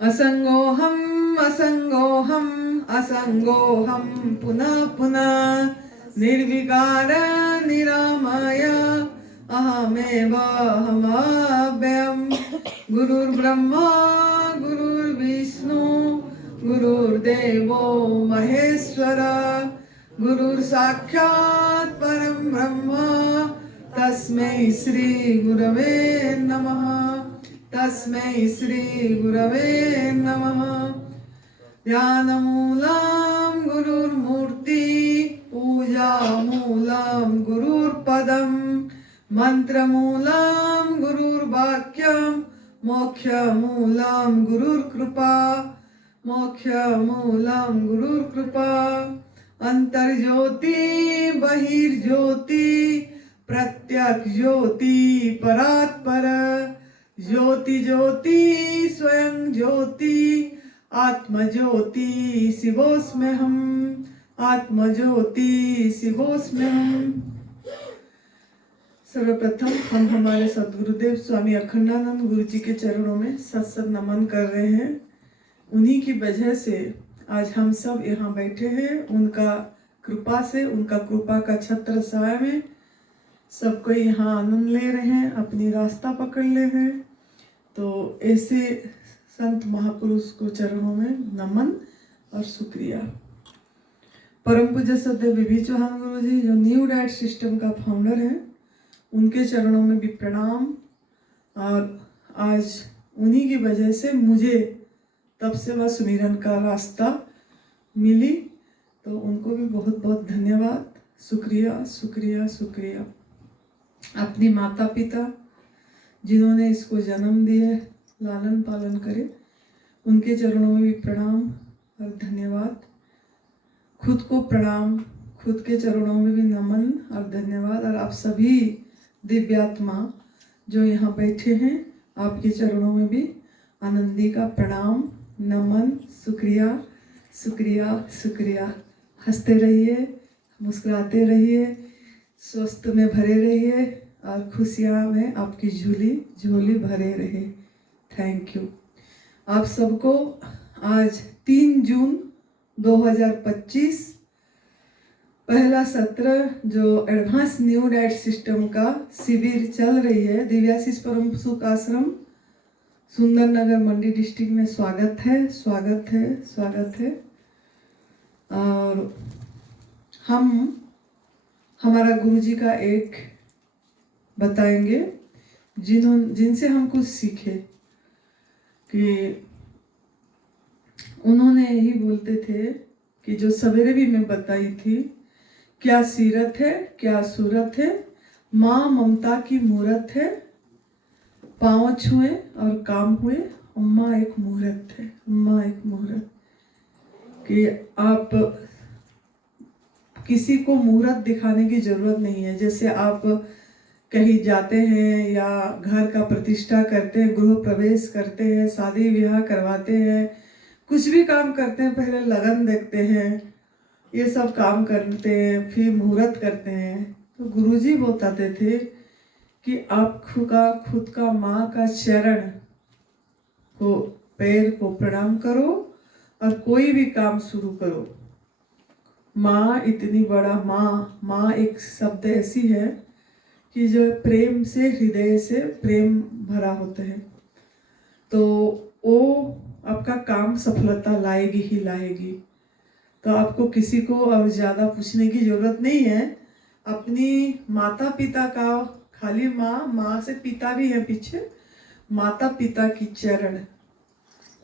असंगोहम असंगोहम असंगोहम पुनः पुनः निर्विकार निरामय अहमेव अहमव्ययम् गुरुर्ब्रह्मा गुरुर्विष्णु गुरुर्देवो महेश्वर गुरुर्साक्षात् परं ब्रह्म तस्मै श्री गुरवे नमः तस्मै श्री गुरवे नमः ध्यानमूलं गुरुर्मूर्ति पूजामूलं गुरुर्पदं मंत्रमूलं गुरुर्वाक्यं मोक्षमूलं गुरुर्कृपा मोक्षमूलं गुरुर्कृपा अंतर्ज्योति बहिर्ज्योति प्रत्यक्ष ज्योति परात्पर ज्योति ज्योति स्वयं ज्योति आत्म ज्योति शिवोस्म्यहम् आत्म ज्योति शिवोस्म्यहम्। सर्वप्रथम हम हमारे सद्गुरुदेव स्वामी अखंडानंद गुरु जी के चरणों में सत नमन कर रहे हैं। उन्हीं की वजह से आज हम सब यहाँ बैठे हैं। उनका कृपा से, उनका कृपा का छत्र छाया में सब कोई यहाँ आनंद ले रहे हैं, अपनी रास्ता पकड़ ले हैं। तो ऐसे संत महापुरुष को चरणों में नमन और शुक्रिया। परम पूज्य सदैव विभि चौहान गुरु जी जो न्यू डाइट सिस्टम का फाउंडर है, उनके चरणों में भी प्रणाम। और आज उन्हीं की वजह से मुझे तब से वह सुमिरन का रास्ता मिली, तो उनको भी बहुत बहुत धन्यवाद, शुक्रिया शुक्रिया शुक्रिया। अपनी माता पिता जिन्होंने इसको जन्म दिए, लालन पालन करे, उनके चरणों में भी प्रणाम और धन्यवाद। खुद को प्रणाम, खुद के चरणों में भी नमन और धन्यवाद। और आप सभी दिव्यात्मा जो यहाँ बैठे हैं, आपके चरणों में भी आनंदी का प्रणाम, नमन, शुक्रिया शुक्रिया शुक्रिया। हंसते रहिए, मुस्कुराते रहिए, स्वस्थ में भरे रहिए और खुशियाँ में आपकी झोली भरे रहे। Thank you. आप सबको आज 3 जून 2025 पहला सत्र जो एडवांस न्यू डाइट सिस्टम का शिविर चल रही है, दिव्याशीष परम सुख आश्रम सुंदरनगर मंडी डिस्ट्रिक्ट में स्वागत है, स्वागत है, स्वागत है। और हम हमारा गुरुजी का एक बताएंगे जिनसे हम कुछ सीखे। कि उन्होंने यही बोलते थे कि जो सवेरे भी मैं बताई थी, क्या सीरत है क्या सूरत है, माँ ममता की मूरत है, पाँव छुए और काम हुए, अम्मा एक मुहूर्त है, अम्मा एक मुहूर्त। कि आप किसी को मुहूर्त दिखाने की जरूरत नहीं है। जैसे आप कहीं जाते हैं या घर का प्रतिष्ठा करते हैं, गृह प्रवेश करते हैं, शादी विवाह करवाते हैं, कुछ भी काम करते हैं, पहले लगन देखते हैं, ये सब काम करते हैं, फिर मुहूर्त करते हैं। तो गुरुजी बताते थे कि आप खुद का माँ का चरण को, पैर को प्रणाम करो और कोई भी काम शुरू करो। माँ इतनी बड़ा, माँ एक शब्द ऐसी है कि जो प्रेम से, हृदय से प्रेम भरा होता है, तो वो आपका काम सफलता लाएगी ही लाएगी। तो आपको किसी को और ज़्यादा पूछने की ज़रूरत नहीं है। अपनी माता पिता का, खाली माँ से पिता भी है पीछे, माता पिता की चरण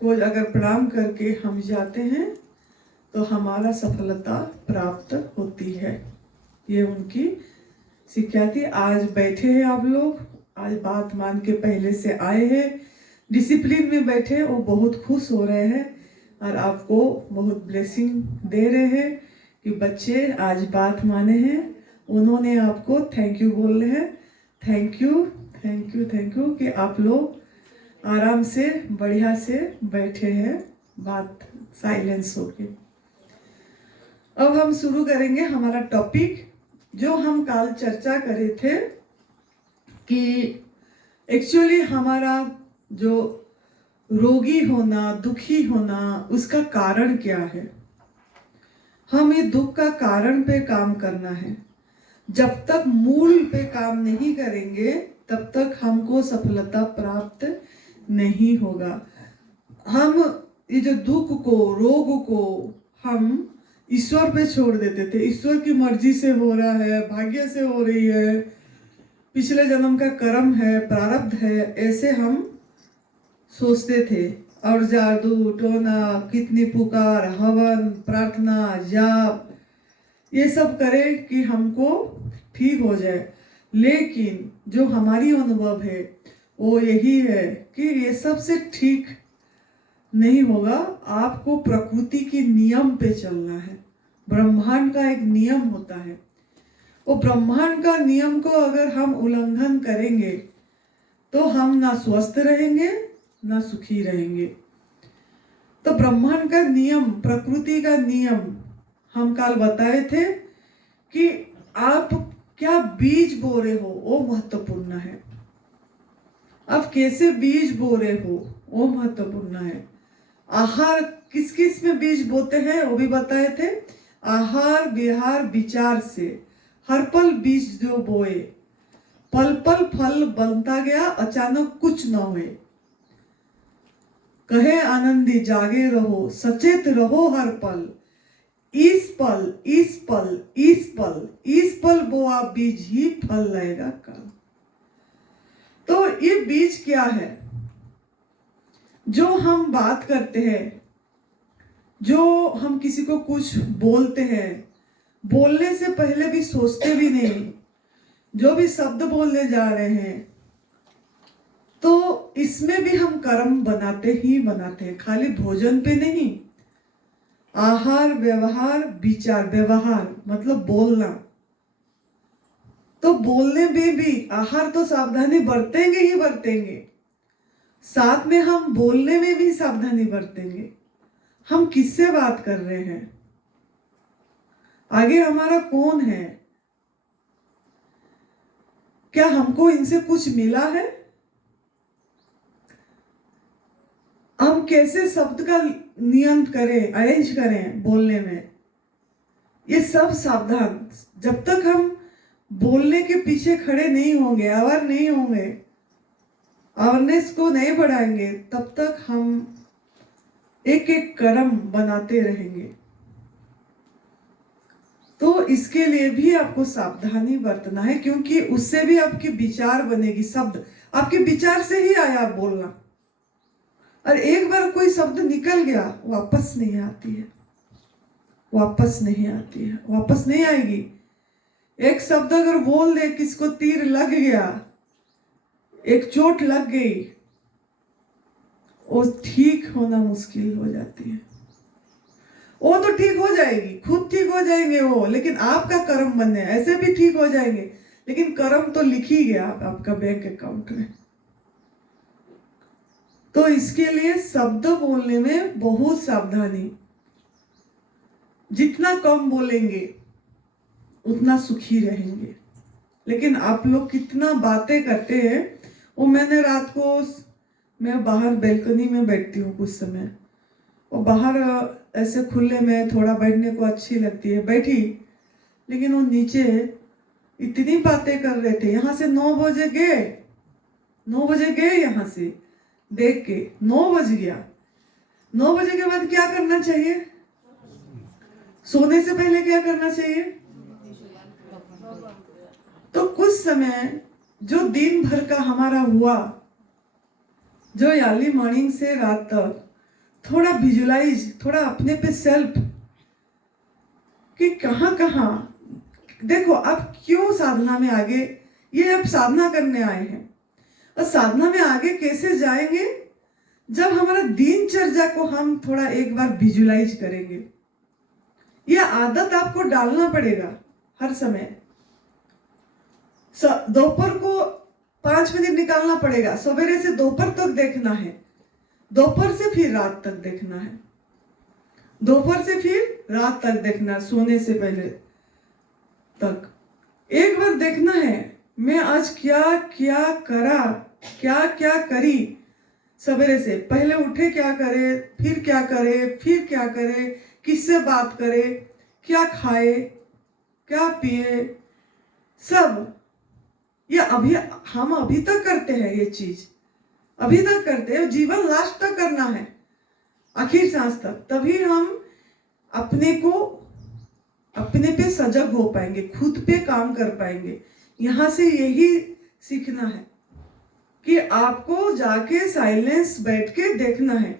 को अगर प्रणाम करके हम जाते हैं तो हमारा सफलता प्राप्त होती है। ये उनकी शिक्षा थी। आज बैठे हैं आप लोग, आज बात मान के पहले से आए हैं, डिसिप्लिन में बैठे, वो बहुत खुश हो रहे हैं और आपको बहुत ब्लेसिंग दे रहे हैं कि बच्चे आज बात माने हैं। उन्होंने आपको थैंक यू बोल रहे हैं। Thank you thank you thank you कि आप लोग आराम से बढ़िया से बैठे हैं, बात साइलेंस होके। अब हम शुरू करेंगे हमारा टॉपिक, जो हम कल चर्चा करे थे कि एक्चुअली हमारा जो रोगी होना, दुखी होना, उसका कारण क्या है। हमें दुख का कारण पे काम करना है। जब तक मूल पे काम नहीं करेंगे तब तक हमको सफलता प्राप्त नहीं होगा। हम ये जो दुख को, रोग को हम ईश्वर पे छोड़ देते थे। ईश्वर की मर्जी से हो रहा है, भाग्य से हो रही है, पिछले जन्म का कर्म है, प्रारब्ध है, ऐसे हम सोचते थे। और जादू टोना, कितनी पुकार, हवन, प्रार्थना, जाप, ये सब करें कि हमको ठीक हो जाए। लेकिन जो हमारी अनुभव है वो यही है कि ये सब से ठीक नहीं होगा। आपको प्रकृति की नियम पे चलना है। ब्रह्मांड का एक नियम होता है, वो ब्रह्मांड का नियम को अगर हम उल्लंघन करेंगे तो हम ना स्वस्थ रहेंगे ना सुखी रहेंगे। तो ब्रह्मांड का नियम, प्रकृति का नियम हम कल बताए थे कि आप क्या बीज बो रहे हो वो महत्वपूर्ण है। आप कैसे बीज बो रहे हो वो महत्वपूर्ण है। आहार किस किस में बीज बोते हैं वो भी बताए थे। आहार विहार विचार से हर पल बीज जो बोए, पल पल फल बनता गया, अचानक कुछ न हुए। कहे आनंदी जागे रहो, सचेत रहो हर पल, इस पल इस पल इस पल इस पल बोआ बीज ही फल लाएगा कल। तो ये बीज क्या है? जो हम बात करते हैं, जो हम किसी को कुछ बोलते हैं, बोलने से पहले भी सोचते भी नहीं, जो भी शब्द बोलने जा रहे हैं, तो इसमें भी हम कर्म बनाते ही बनाते हैं, खाली भोजन पे नहीं। आहार व्यवहार विचार, व्यवहार मतलब बोलना, तो बोलने में भी आहार तो सावधानी बरतेंगे ही बरतेंगे, साथ में हम बोलने में भी सावधानी बरतेंगे। हम किससे बात कर रहे हैं, आगे हमारा कौन है, क्या हमको इनसे कुछ मिला है, हम कैसे शब्द का नियंत्रण करें, अरेंज करें बोलने में, ये सब सावधान। जब तक हम बोलने के पीछे खड़े नहीं होंगे, अवेयर नहीं होंगे, अवेयरनेस को नहीं बढ़ाएंगे, तब तक हम एक एक कर्म बनाते रहेंगे। तो इसके लिए भी आपको सावधानी बरतना है, क्योंकि उससे भी आपकी विचार बनेगी। शब्द आपके विचार से ही आया बोलना, और एक बार कोई शब्द निकल गया वापस नहीं आती है, वापस नहीं आती है, वापस नहीं आएगी। एक शब्द अगर बोल दे, किसको तीर लग गया, एक चोट लग गई, वो ठीक होना मुश्किल हो जाती है। वो तो ठीक हो जाएगी, खुद ठीक हो जाएंगे वो, लेकिन आपका कर्म बनने ऐसे भी ठीक हो जाएंगे, लेकिन कर्म तो लिख ही गया आपका बैंक अकाउंट में। तो इसके लिए शब्द बोलने में बहुत सावधानी। जितना कम बोलेंगे उतना सुखी रहेंगे। लेकिन आप लोग कितना बातें करते हैं, वो मैंने रात को, मैं बाहर बैल्कनी में बैठती हूँ कुछ समय, और बाहर ऐसे खुले में थोड़ा बैठने को अच्छी लगती है, बैठी, लेकिन वो नीचे इतनी बातें कर रहे थे। यहाँ से 9 बजे गए, 9 बजे गए, यहाँ से देख के 9 बज गया। 9 बजे के बाद क्या करना चाहिए? सोने से पहले क्या करना चाहिए? तो कुछ समय जो दिन भर का हमारा हुआ, जो अर्ली मॉर्निंग से रात तक, थोड़ा विजुलाइज, थोड़ा अपने पे सेल्फ कि कहाँ कहाँ, देखो आप क्यों साधना में आगे, ये आप साधना करने आए हैं, और साधना में आगे कैसे जाएंगे? जब हमारा दिनचर्या को हम थोड़ा एक बार विजुलाइज करेंगे। यह आदत आपको डालना पड़ेगा हर समय। दोपहर को 5 मिनट निकालना पड़ेगा, सवेरे से दोपहर तक देखना है, दोपहर से फिर रात तक देखना है, दोपहर से फिर रात तक देखना, सोने से पहले तक एक बार देखना है, मैं आज क्या क्या करा, क्या क्या करी, सवेरे से पहले उठे क्या करे, फिर क्या करे, फिर क्या करे, किससे बात करे, क्या खाए, क्या पिए, सब ये हम अभी तक करते हैं। ये चीज अभी तक करते हैं, जीवन लास्ट तक करना है, आखिर सांस तक। तभी हम अपने पे सजग हो पाएंगे, खुद पे काम कर पाएंगे। यहाँ से यही सीखना है कि आपको जाके साइलेंस बैठ के देखना है।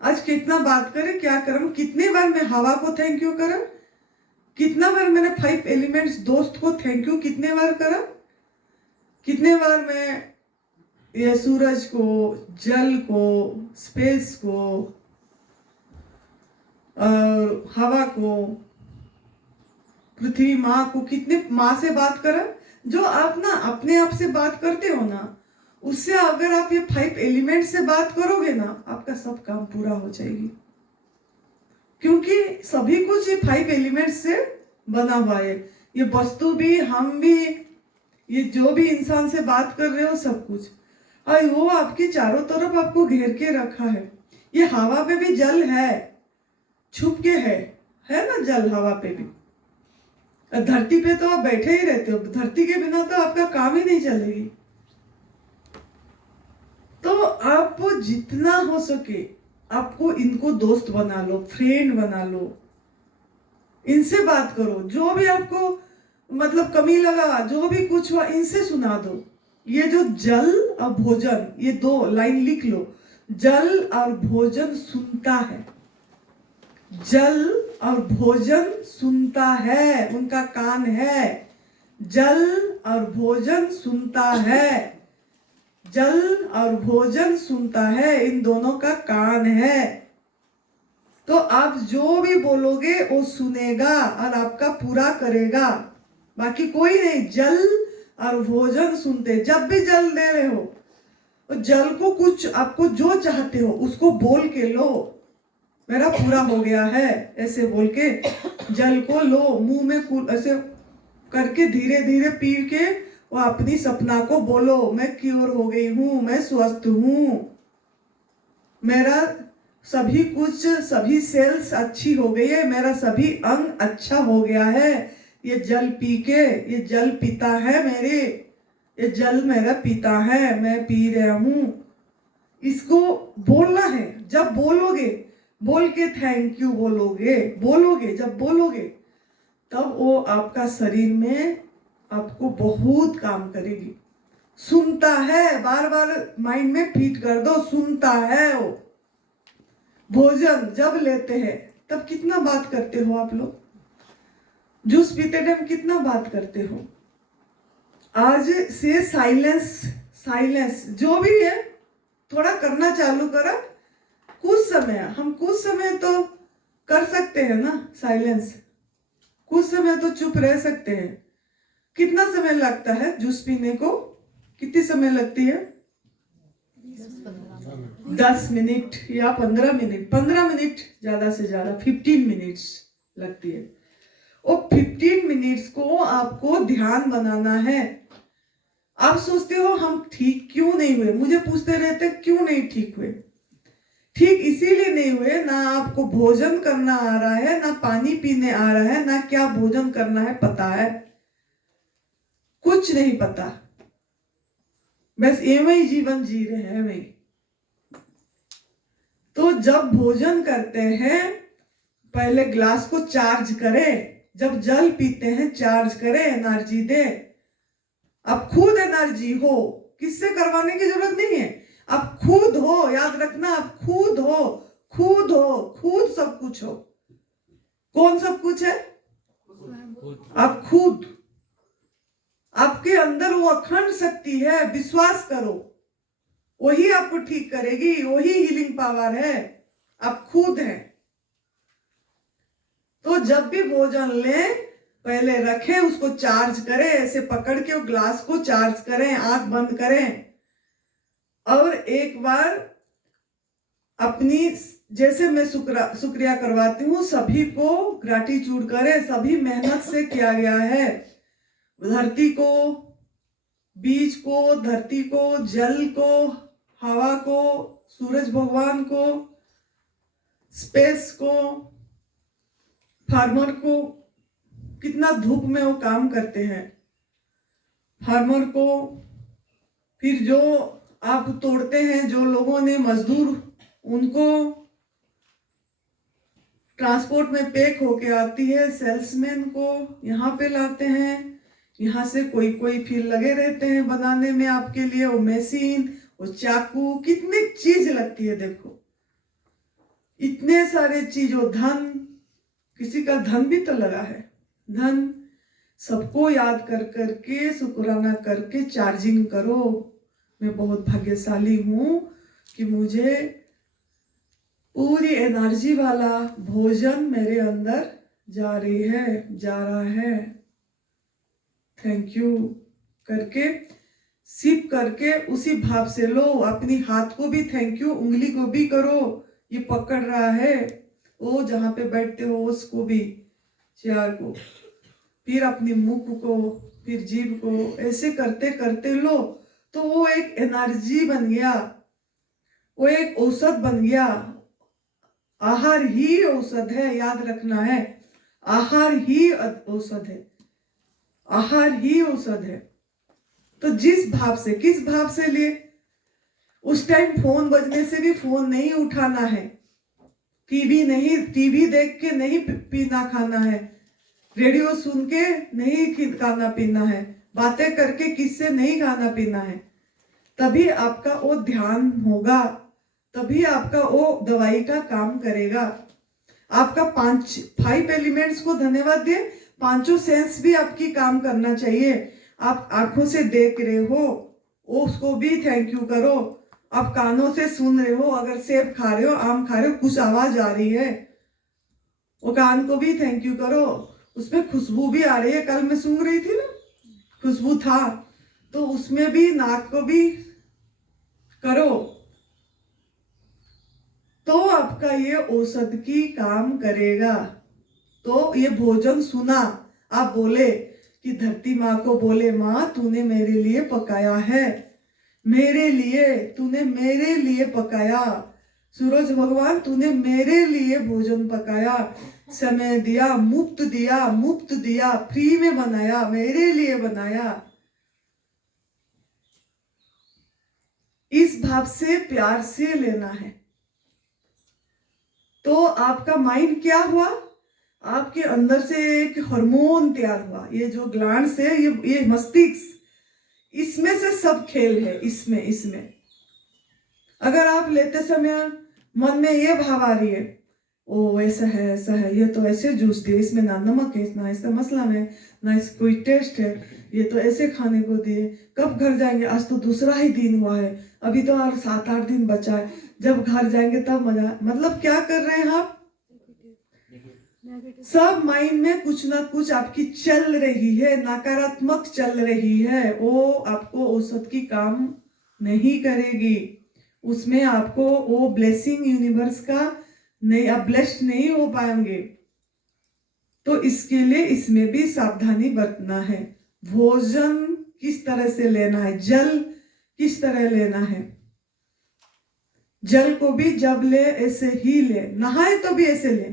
आज कितना बात करें, क्या करूं, कितने बार मैं हवा को थैंक यू करा, कितना बार मैंने 5 एलिमेंट्स दोस्त को थैंक यू कितने बार करा, कितने बार मैं ये सूरज को, जल को, स्पेस को और हवा को, पृथ्वी माँ को, कितने माँ से बात करा। जो आप ना अपने आप से बात करते हो ना, उससे अगर आप ये 5 एलिमेंट से बात करोगे ना, आपका सब काम पूरा हो जाएगी। क्योंकि सभी कुछ ये 5 एलिमेंट से बना हुआ है। ये वस्तु भी, हम भी, ये जो भी इंसान से बात कर रहे हो, सब कुछ, और वो आपके चारों तरफ आपको घेर के रखा है। ये हवा पे भी जल है, छुप के है ना जल हवा पे भी। धरती पे तो आप बैठे ही रहते हो, धरती के बिना तो आपका काम ही नहीं चलेगी। तो आप जितना हो सके आपको इनको दोस्त बना लो, फ्रेंड बना लो, इनसे बात करो। जो भी आपको मतलब कमी लगा, जो भी कुछ हुआ, इनसे सुना दो। ये जो जल और भोजन, ये 2 लाइन लिख लो। जल और भोजन सुनता है, जल और भोजन सुनता है, उनका कान है। जल और भोजन सुनता है, जल और भोजन सुनता है, इन दोनों का कान है। तो आप जो भी बोलोगे वो सुनेगा और आपका पूरा करेगा, बाकी कोई नहीं। जल और भोजन सुनते। जब भी जल दे रहे हो तो जल को कुछ आपको जो चाहते हो उसको बोल के लो, मेरा पूरा हो गया है, ऐसे बोल के जल को लो, मुंह में ऐसे करके धीरे धीरे पी के वो अपनी सपना को बोलो, मैं क्योर हो गई हूँ, मैं स्वस्थ हूँ, मेरा सभी कुछ, सभी सेल्स अच्छी हो गई है, मेरा सभी अंग अच्छा हो गया है। ये जल पी के, ये जल पीता है मेरे, ये जल मेरा पीता है, मैं पी रहा हूँ। इसको बोलना है। जब बोलोगे, बोल के थैंक यू बोलोगे, जब बोलोगे तब वो आपका शरीर में आपको बहुत काम करेगी। सुनता है, बार बार माइंड में फीड कर दो, सुनता है वो। भोजन जब लेते हैं तब कितना बात करते हो आप लोग, जूस पीते टाइम कितना बात करते हो। आज से साइलेंस जो भी है थोड़ा करना चालू करा। कुछ समय तो कर सकते हैं ना साइलेंस, कुछ समय तो चुप रह सकते हैं। कितना समय लगता है जूस पीने को, कितनी समय लगती है? 10 मिनट या 15 मिनट, 15 मिनट ज्यादा से ज्यादा 15 मिनट्स लगती है। और 15 मिनट्स को आपको ध्यान बनाना है। आप सोचते हो हम ठीक क्यों नहीं हुए, मुझे पूछते रहते क्यों नहीं ठीक हुए। ठीक इसीलिए नहीं हुए, ना आपको भोजन करना आ रहा है, ना पानी पीने आ रहा है, ना क्या भोजन करना है पता है, कुछ नहीं पता, बस एवं ही जीवन जी रहे हैं वही। तो जब भोजन करते हैं पहले ग्लास को चार्ज करें, जब जल पीते हैं चार्ज करें, एनर्जी दे। अब खुद एनर्जी हो, किससे करवाने की जरूरत नहीं है, आप खुद हो, याद रखना, आप खुद हो, खुद सब कुछ हो। कौन सब कुछ है? आप खुद। आपके अंदर वो अखंड शक्ति है, विश्वास करो, वही आपको ठीक करेगी, वही हीलिंग पावर है, आप खुद हैं। तो जब भी भोजन लें पहले रखें, उसको चार्ज करें, ऐसे पकड़ के वो ग्लास को चार्ज करें, आंख बंद करें और एक बार अपनी, जैसे मैं शुक्रिया करवाती हूँ, सभी को ग्रैटिट्यूड करें, सभी मेहनत से किया गया है। धरती को, बीज को, धरती को, जल को, हवा को, सूरज भगवान को, स्पेस को, फार्मर को, कितना धूप में वो काम करते हैं। फार्मर को, फिर जो आप तोड़ते हैं, जो लोगों ने मजदूर, उनको ट्रांसपोर्ट में पैक होके आती है, सेल्समैन को यहाँ पे लाते हैं, यहाँ से कोई कोई फिर लगे रहते हैं बनाने में आपके लिए, वो मशीन, वो चाकू, कितनी चीज लगती है। देखो इतने सारे चीज, वो धन, किसी का धन भी तो लगा है। धन सबको याद कर करके, शुक्राना करके चार्जिंग करो। मैं बहुत भाग्यशाली हूँ कि मुझे पूरी एनर्जी वाला भोजन मेरे अंदर जा रहा है। थैंक यू करके, सिप करके उसी भाव से लो। अपनी हाथ को भी थैंक यू, उंगली को भी करो, ये पकड़ रहा है, वो जहाँ पे बैठते हो उसको भी, चेयर को, फिर अपनी मुख को, फिर जीभ को, ऐसे करते करते लो। तो वो एक एनर्जी बन गया, वो एक औषध बन गया। आहार ही औषध है, याद रखना है। आहार ही औषध है, आहार ही औषध है। तो जिस भाव से, किस भाव से लिए, उस टाइम फोन बजने से भी फोन नहीं उठाना है, टीवी देख के नहीं पीना खाना है, रेडियो सुन के नहीं खाना पीना है, बातें करके किससे नहीं खाना पीना है। तभी आपका वो ध्यान होगा, तभी आपका वो दवाई का काम करेगा। आपका 5 एलिमेंट्स को धन्यवाद दे। 5 सेंस भी आपकी काम करना चाहिए। आप आंखों से देख रहे हो, उसको भी थैंक यू करो। आप कानों से सुन रहे हो, अगर सेब खा रहे हो, आम खा रहे हो, कुछ आवाज आ रही है, वो कान को भी थैंक यू करो। उसमें खुशबू भी आ रही है, कल मैं सूंघ रही थी ना, खुशबू था, तो उसमें भी नाक को भी करो। तो आपका ये औषध की काम करेगा। तो ये भोजन सुना, आप बोले कि धरती माँ को बोले, माँ तूने मेरे लिए पकाया है, मेरे लिए, तूने मेरे लिए पकाया। सूरज भगवान तूने मेरे लिए भोजन पकाया, समय दिया, मुफ्त दिया, मुफ्त दिया, फ्री में बनाया, मेरे लिए बनाया। इस भाव से प्यार से लेना है। तो आपका माइंड क्या हुआ, आपके अंदर से एक हार्मोन तैयार हुआ। ये जो ग्लैंड्स है, ये मस्तिष्क, इसमें से सब खेल है। इसमें अगर आप लेते समय मन में ये भाव आ रही है, ओ ऐसा है, ये तो ऐसे जूस दिए, इसमें ना नमक है, ना ऐसा मसला है, ना इस कोई टेस्ट है, ये तो ऐसे खाने को दिए, कब घर जाएंगे, आज तो दूसरा ही दिन हुआ है, अभी तो और 7-8 दिन बचा है, जब घर जाएंगे तब मजा। मतलब क्या कर रहे हैं आप, सब माइंड में कुछ ना कुछ आपकी चल रही है, नकारात्मक चल रही है। वो आपको औषध की काम नहीं करेगी, उसमें आपको वो ब्लेसिंग यूनिवर्स का नहीं, आप ब्लेस्ड नहीं हो पाएंगे। तो इसके लिए इसमें भी सावधानी बरतना है। भोजन किस तरह से लेना है, जल किस तरह लेना है, जल को भी जब ले ऐसे ही ले, नहाए तो भी ऐसे ले,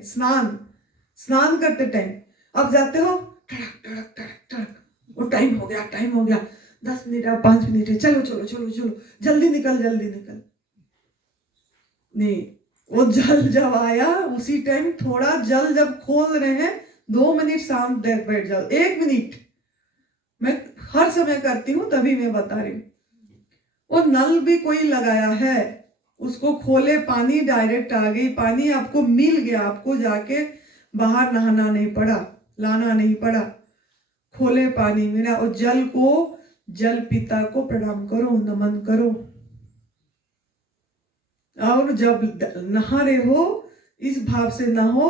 स्नान करते टाइम अब जाते हो, टड़क टड़क टड़क टड़क, वो टाइम हो गया 10 मिनट, 5 मिनट है, चलो जल्दी निकल। नहीं, वो जल जब आया उसी टाइम, थोड़ा जल जब खोल रहे हैं 2 मिनट शांत बैठ जाओ, 1 मिनट। मैं हर समय करती हूँ, तभी मैं बता रही हूँ। वो नल भी कोई लगाया है, उसको खोले, पानी डायरेक्ट आ गई, पानी आपको मिल गया, आपको जाके बाहर नहाना नहीं पड़ा, लाना नहीं पड़ा, खोले पानी मिला। और जल को, जल पिता को प्रणाम करो, नमन करो। और जब नहा रहे हो, इस भाव से नहो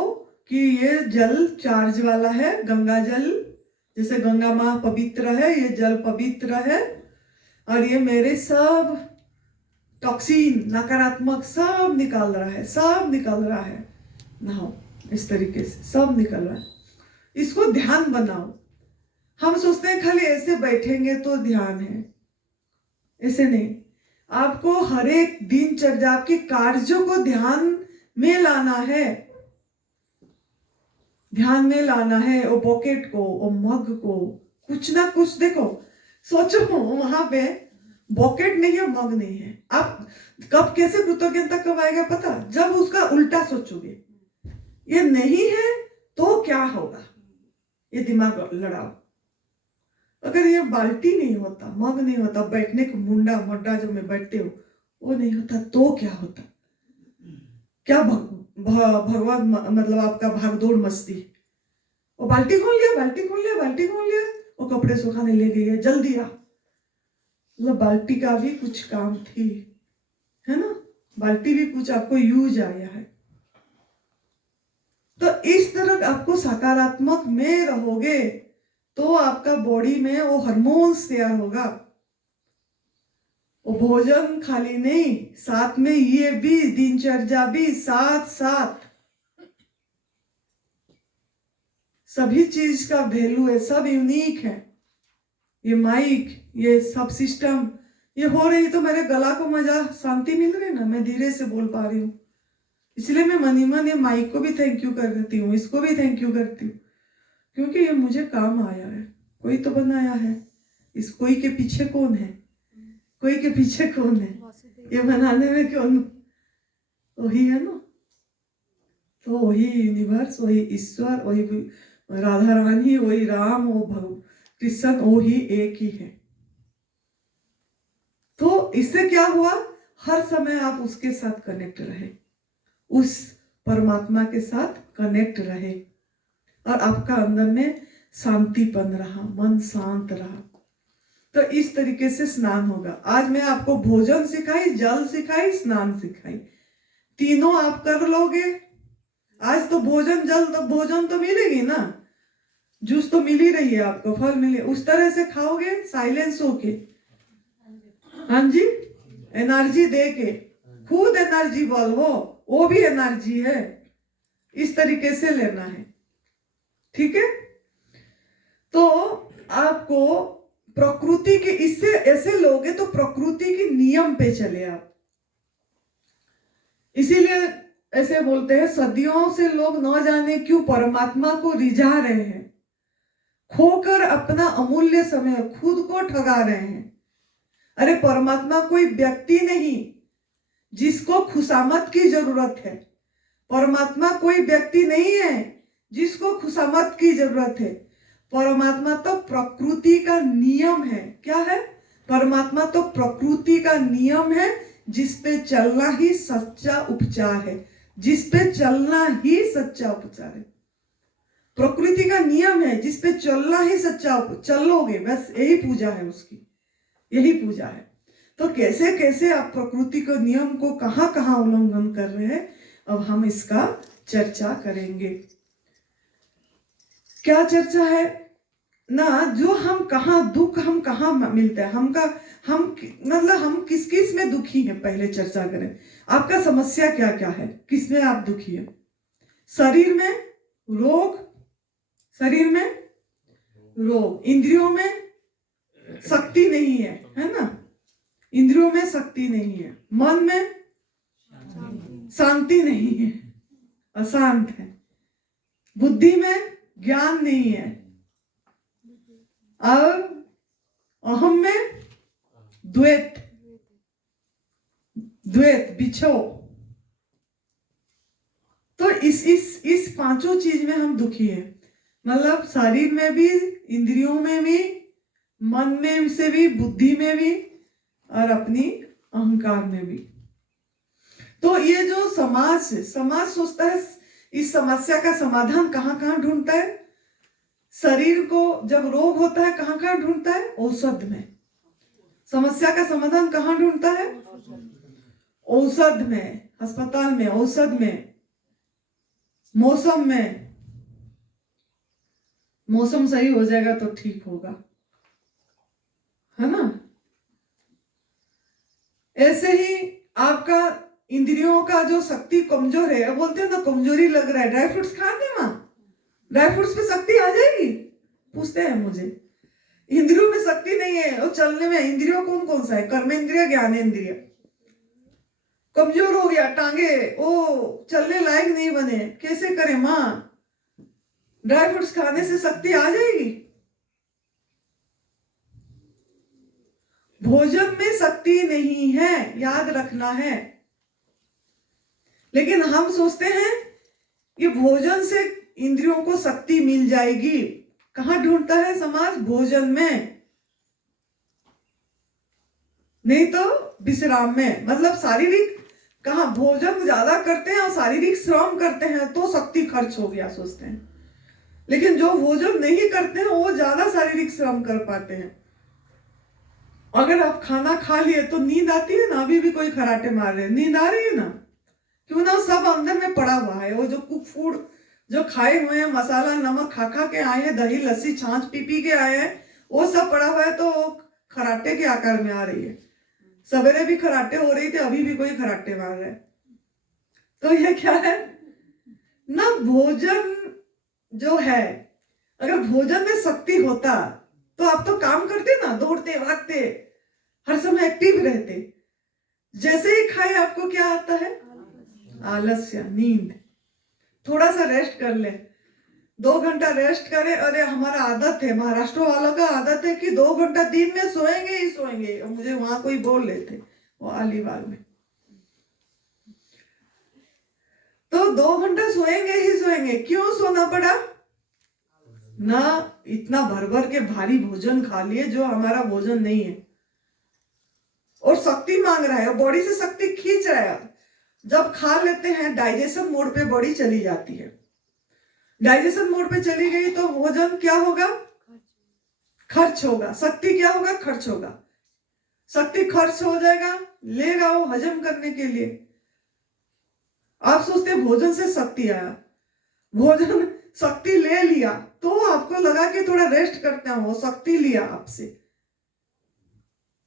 कि ये जल चार्ज वाला है, गंगा जल, जैसे गंगा माँ पवित्र है, ये जल पवित्र है, और ये मेरे सब टॉक्सिन, नकारात्मक सब निकाल रहा है। नहाओ, इस तरीके से सब निकल रहा है। इसको ध्यान बनाओ। हम सोचते हैं खाली ऐसे बैठेंगे तो ध्यान है, ऐसे नहीं। आपको हर एक दिनचर्या आपके कार्यों को ध्यान में लाना है, ध्यान में लाना है। वो पॉकेट को, वो मग को, कुछ ना कुछ देखो, सोचो वहां पे बॉकेट नहीं है, मग नहीं है। आप कब कैसे कृतज्ञता कब आएगा पता? जब उसका उल्टा सोचोगे, ये नहीं है तो क्या होगा, ये दिमाग लड़ाओ। अगर ये बाल्टी नहीं होता, मग नहीं होता, बैठने का मुंडा मड्डा जो में बैठते हो वो नहीं होता तो क्या होता? क्या भगवान मतलब आपका भागदौड़ मस्ती, वो बाल्टी खोल लिया, बाल्टी खोल लिया, बाल्टी खोल लिया, वो कपड़े सुखाने ले गई है, जल्दी आ। मतलब बाल्टी का भी कुछ काम थी, है ना? बाल्टी भी कुछ आपको यूज आया है। तो इस तरह आपको सकारात्मक में रहोगे तो आपका बॉडी में वो हार्मोन्स तैयार होगा। वो भोजन खाली नहीं, साथ में ये भी दिनचर्या भी साथ साथ, सभी चीज का वैल्यू है, सब यूनिक है। ये माइक, ये सब सिस्टम, ये हो रही तो मेरे गला को मजा शांति मिल रही ना, मैं धीरे से बोल पा रही हूँ। इसलिए मैं मनी मन ये माइक को भी थैंक यू कर देती हूँ, इसको भी थैंक यू करती हूँ, क्योंकि ये मुझे काम आया है। कोई तो बनाया है, इस कोई के पीछे कौन है? कोई के पीछे कौन है? ये बनाने में कौन? वही है ना। तो वही यूनिवर्स, वही ईश्वर, वही राधा रानी, वही राम, वो कृष्ण, वही एक ही है। तो इससे क्या हुआ? हर समय आप उसके साथ कनेक्ट रहे, उस परमात्मा के साथ कनेक्ट रहे, और आपका अंदर में शांतिपन रहा, मन शांत रहा। तो इस तरीके से स्नान होगा। आज मैं आपको भोजन सिखाई, जल सिखाई, स्नान सिखाई, तीनों आप कर लोगे। आज तो भोजन जल तो भोजन तो मिलेगी ना, जूस तो मिल ही रही है आपको, फल मिले, उस तरह से खाओगे साइलेंस होके, हाँ जी, एनर्जी दे के, खुद एनर्जी बल हो, वो भी एनर्जी है, इस तरीके से लेना है, ठीक है? तो आपको प्रकृति के, इससे ऐसे लोगे तो प्रकृति के नियम पे चले आप। इसीलिए ऐसे बोलते हैं, सदियों से लोग न जाने क्यों परमात्मा को रिझा रहे हैं, खोकर अपना अमूल्य समय खुद को ठगा रहे हैं। अरे परमात्मा कोई व्यक्ति नहीं जिसको खुशामद की जरूरत है, परमात्मा कोई व्यक्ति नहीं है जिसको खुशामद की जरूरत है। परमात्मा तो प्रकृति का नियम है। क्या है? परमात्मा तो प्रकृति का नियम है, जिस पे चलना ही सच्चा उपचार है, जिस पे चलना ही सच्चा उपचार है। प्रकृति का नियम है, जिस पे चलना ही सच्चा, चलोगे बस, यही पूजा है उसकी, यही पूजा है। तो कैसे कैसे आप प्रकृति के नियम को कहां कहां उल्लंघन कर रहे हैं, अब हम इसका चर्चा करेंगे। क्या चर्चा है ना? जो हम कहाँ दुख, हम कहाँ मिलता है, हम मतलब हम किस किस में दुखी हैं, पहले चर्चा करें। आपका समस्या क्या क्या है, किस में आप दुखी हैं? शरीर में रोग, शरीर में रोग, इंद्रियों में शक्ति नहीं है, है ना? इंद्रियों में शक्ति नहीं है, मन में शांति नहीं है, अशांत है, बुद्धि में ज्ञान नहीं है, और अहम में द्वैत, द्वैत बिछो। तो इस पांचों चीज में हम दुखी हैं, मतलब शरीर में भी, इंद्रियों में भी, मन में से भी, बुद्धि में भी, और अपनी अहंकार में भी। तो ये जो समाज सोचता है, इस समस्या का समाधान कहाँ कहाँ ढूंढता है? शरीर को जब रोग होता है कहाँ कहाँ ढूंढता है? औषध में। समस्या का समाधान कहाँ ढूंढता है? औषध में, अस्पताल में, औषध में, मौसम में। मौसम सही हो जाएगा तो ठीक होगा, है ना? ऐसे ही आपका इंद्रियों का जो शक्ति कमजोर है, बोलते हैं ना कमजोरी लग रहा है, ड्राई फ्रूट्स खा दे मां, ड्राई फ्रूट्स पे शक्ति आ जाएगी, पूछते हैं मुझे। इंद्रियों में शक्ति नहीं है। और चलने में इंद्रियों कौन कौन सा है? कर्मेंद्रिय, ज्ञानेंद्रिय। कमजोर हो गया, टांगे ओ चलने लायक नहीं बने, कैसे करें माँ? ड्राई फ्रूट्स खाने से शक्ति आ जाएगी? भोजन में शक्ति नहीं है, याद रखना है। लेकिन हम सोचते हैं कि भोजन से इंद्रियों को शक्ति मिल जाएगी। कहां ढूंढता है समाज? भोजन में, नहीं तो विश्राम में। मतलब शारीरिक, कहा भोजन ज्यादा करते हैं और शारीरिक श्रम करते हैं तो शक्ति खर्च हो गया सोचते हैं। लेकिन जो भोजन नहीं करते हैं वो ज्यादा शारीरिक श्रम कर पाते हैं। अगर आप खाना खा लिए तो नींद आती है ना? अभी भी कोई खराटे मार रहे, नींद आ रही है ना? क्यों ना? सब अंदर में पड़ा हुआ है। वो जो कुक फूड जो खाए हुए हैं, मसाला नमक खा खा के आए हैं, दही लस्सी छाछ पी पी के आए हैं, वो सब पड़ा हुआ है तो खराटे के आकार में आ रही है। सवेरे भी खराटे हो रही थे, अभी भी कोई खराटे मार रहा है। तो ये क्या है ना? भोजन जो है, अगर भोजन में शक्ति होता तो आप तो काम करते ना, दौड़ते भागते, हर समय एक्टिव रहते। जैसे ही खाए आपको क्या आता है? आलस्य, नींद। थोड़ा सा रेस्ट कर ले, 2 घंटा रेस्ट करें। अरे हमारा आदत है, महाराष्ट्र वालों का आदत है कि 2 घंटा दिन में सोएंगे ही सोएंगे। मुझे वहां कोई बोल रहे थे, वो अलीबाग में, तो 2 घंटा सोएंगे ही सोएंगे। क्यों सोना पड़ा? ना इतना भर भर के भारी भोजन खा लिए जो हमारा भोजन नहीं है, और शक्ति मांग रहा है, बॉडी से शक्ति खींच रहा है। जब खा लेते हैं डाइजेशन मोड पे बॉडी चली जाती है। डाइजेशन मोड पे चली गई तो भोजन क्या होगा? खर्च होगा। शक्ति क्या होगा? खर्च होगा। शक्ति खर्च हो जाएगा, लेगा वो हजम करने के लिए। आप सोचते हैं भोजन से शक्ति आया, भोजन शक्ति ले लिया तो आपको लगा कि थोड़ा रेस्ट करते हैं, वो शक्ति लिया आपसे,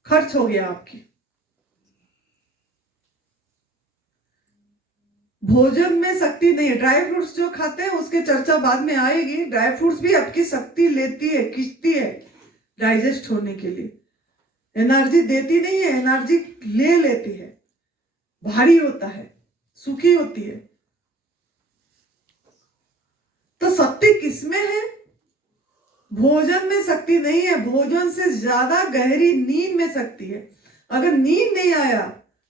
खर्च हो गया आपकी। भोजन में शक्ति नहीं है। ड्राई फ्रूट्स जो खाते हैं उसके चर्चा बाद में आएगी। ड्राई फ्रूट्स भी आपकी शक्ति लेती है, खींचती है डाइजेस्ट होने के लिए। एनर्जी देती नहीं है, एनर्जी ले लेती है। भारी होता है, सूखी होती है। तो शक्ति किसमें है? भोजन में शक्ति नहीं है। भोजन से ज्यादा गहरी नींद में शक्ति है। अगर नींद नहीं आया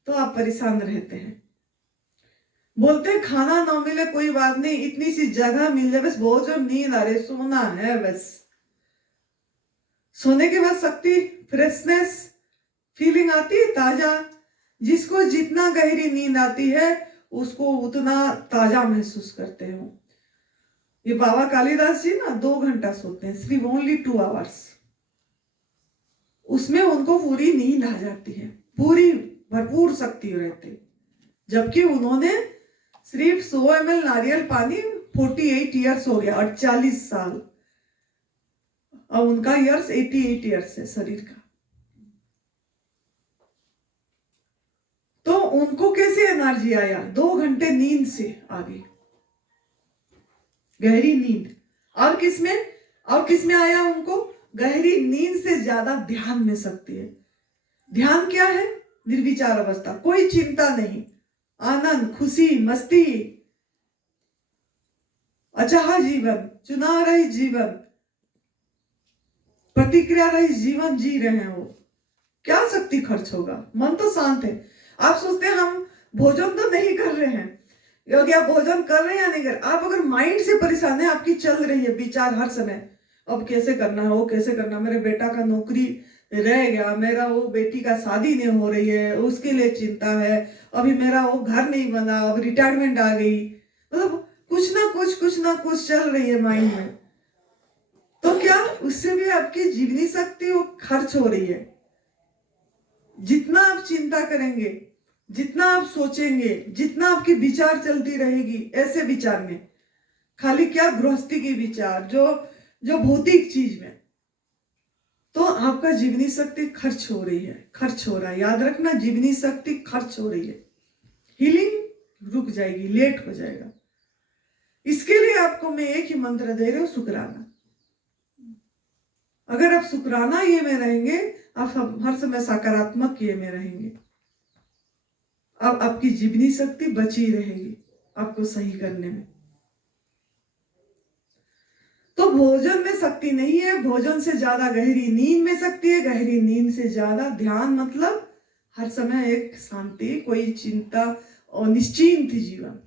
तो आप परेशान रहते हैं। बोलते हैं खाना ना मिले कोई बात नहीं, इतनी सी जगह मिल जाए बस, भोजन नींद आ रही, सोना है बस। सोने के बाद शक्ति, फ्रेशनेस, फीलिंग आती है ताजा। जिसको जितना गहरी नींद आती है उसको उतना ताजा महसूस करते हो। ये बाबा कालिदास जी ना 2 घंटा सोते हैं, सिर्फ ओनली 2 आवर्स। उसमें उनको पूरी नींद आ जाती है, पूरी भरपूर शक्ति रहती। जबकि उन्होंने सिर्फ 100 ml नारियल पानी, 48 ईयर्स हो गया, 48 साल। और उनका ईयर्स 88 ईयर्स है शरीर का। तो उनको कैसे एनर्जी आया? 2 घंटे नींद से आ गई, गहरी नींद। और किसमें आया उनको? गहरी नींद से ज्यादा ध्यान में शक्ति है। ध्यान क्या है? निर्विचार अवस्था, कोई चिंता नहीं, आनंद, खुशी, मस्ती, अचाहा जीवन, चुनाव रहित जीवन, प्रतिक्रिया रहित जीवन जी रहे हैं वो। क्या शक्ति खर्च होगा? मन तो शांत है। आप सोचते हैं हम भोजन तो नहीं कर रहे हैं, योगी आप भोजन कर रहे हैं या नहीं कर। आप अगर माइंड से परेशान है, आपकी चल रही है विचार हर समय, अब कैसे करना है, वो कैसे करना, मेरे बेटा का नौकरी रह गया, मेरा वो बेटी का शादी नहीं हो रही है उसके लिए चिंता है, अभी मेरा वो घर नहीं बना, अब रिटायरमेंट आ गई, मतलब कुछ ना कुछ चल रही है माइंड में। तो क्या उससे भी आपकी जीवनी शक्ति वो खर्च हो रही है। जितना आप चिंता करेंगे, जितना आप सोचेंगे, जितना आपकी विचार चलती रहेगी ऐसे विचार में, खाली क्या गृहस्थी की विचार, जो भौतिक चीज में, तो आपका जीवनी शक्ति खर्च हो रही है, खर्च हो रहा है। याद रखना, जीवनी शक्ति खर्च हो रही है। हीलिंग रुक जाएगी, लेट हो जाएगा। इसके लिए आपको मैं एक ही मंत्र दे रही हूं, शुक्राना। अगर आप शुक्राना ये में रहेंगे, आप हर समय सकारात्मक ये में रहेंगे, अब आपकी जीवनी शक्ति बची रहेगी आपको सही करने में। तो भोजन में शक्ति नहीं है, भोजन से ज्यादा गहरी नींद में शक्ति है, गहरी नींद से ज्यादा ध्यान, मतलब हर समय एक शांति, कोई चिंता और निश्चिंत जीवन।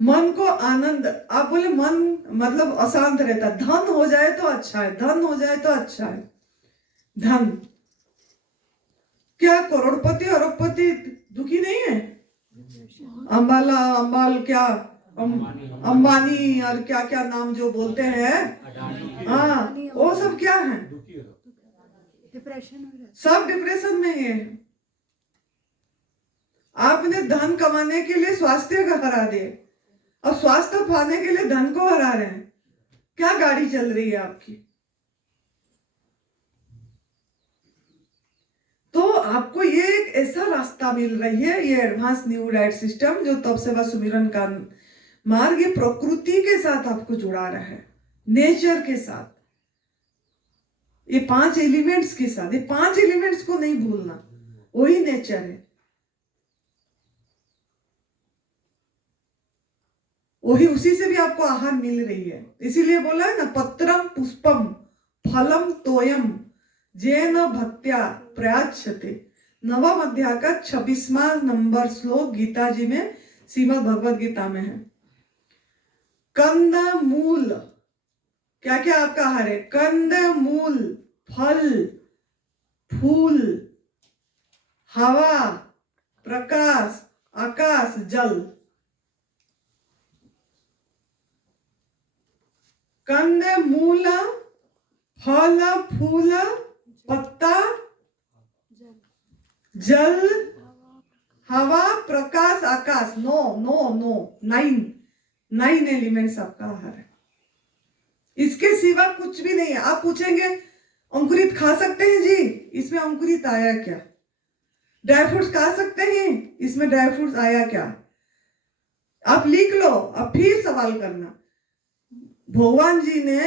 मन को आनंद, आप बोले मन मतलब अशांत रहता, धन हो जाए तो अच्छा है, धन हो जाए तो अच्छा है। धन क्या करोड़पति अरबपति दुखी नहीं है? अंबाल क्या अंबानी और क्या क्या नाम जो बोलते हैं, हाँ वो सब क्या है? सब डिप्रेशन में है। आपने धन कमाने के लिए स्वास्थ्य का हरा दिए और स्वास्थ्य पाने के लिए धन को हरा रहे हैं। क्या गाड़ी चल रही है आपकी? तो आपको ये एक ऐसा रास्ता मिल रही है, ये एडवांस न्यू डाइट सिस्टम जो तप सेवा सुमिरन का मार्ग, ये प्रकृति के साथ आपको जुड़ा रहा है, नेचर के साथ, ये 5 एलिमेंट्स के साथ। ये 5 एलिमेंट्स को नहीं भूलना, वही नेचर है, वही, उसी से भी आपको आहार मिल रही है। इसीलिए बोला है ना, पत्रम पुष्पम फलम तोयम जैन भक्त्या प्रयाच्छते। नवम अध्याय का 26वां नंबर श्लोक गीता जी में, श्रीमद् भगवद गीता में है। कंद मूल, क्या क्या आपका आहार है? कंद मूल, फल, फूल, हवा, प्रकाश, आकाश, जल। कंद मूल, फल, फूल, पत्ता, जल, हवा, प्रकाश, आकाश। 9 एलिमेंट्स आपका आहार है। इसके सिवा कुछ भी नहीं है। आप पूछेंगे अंकुरित खा सकते हैं जी, इसमें अंकुरित आया क्या? ड्राई फ्रूट्स खा सकते हैं, इसमें ड्राई फ्रूट्स आया क्या? आप लिख लो, अब फिर सवाल करना। भगवान जी ने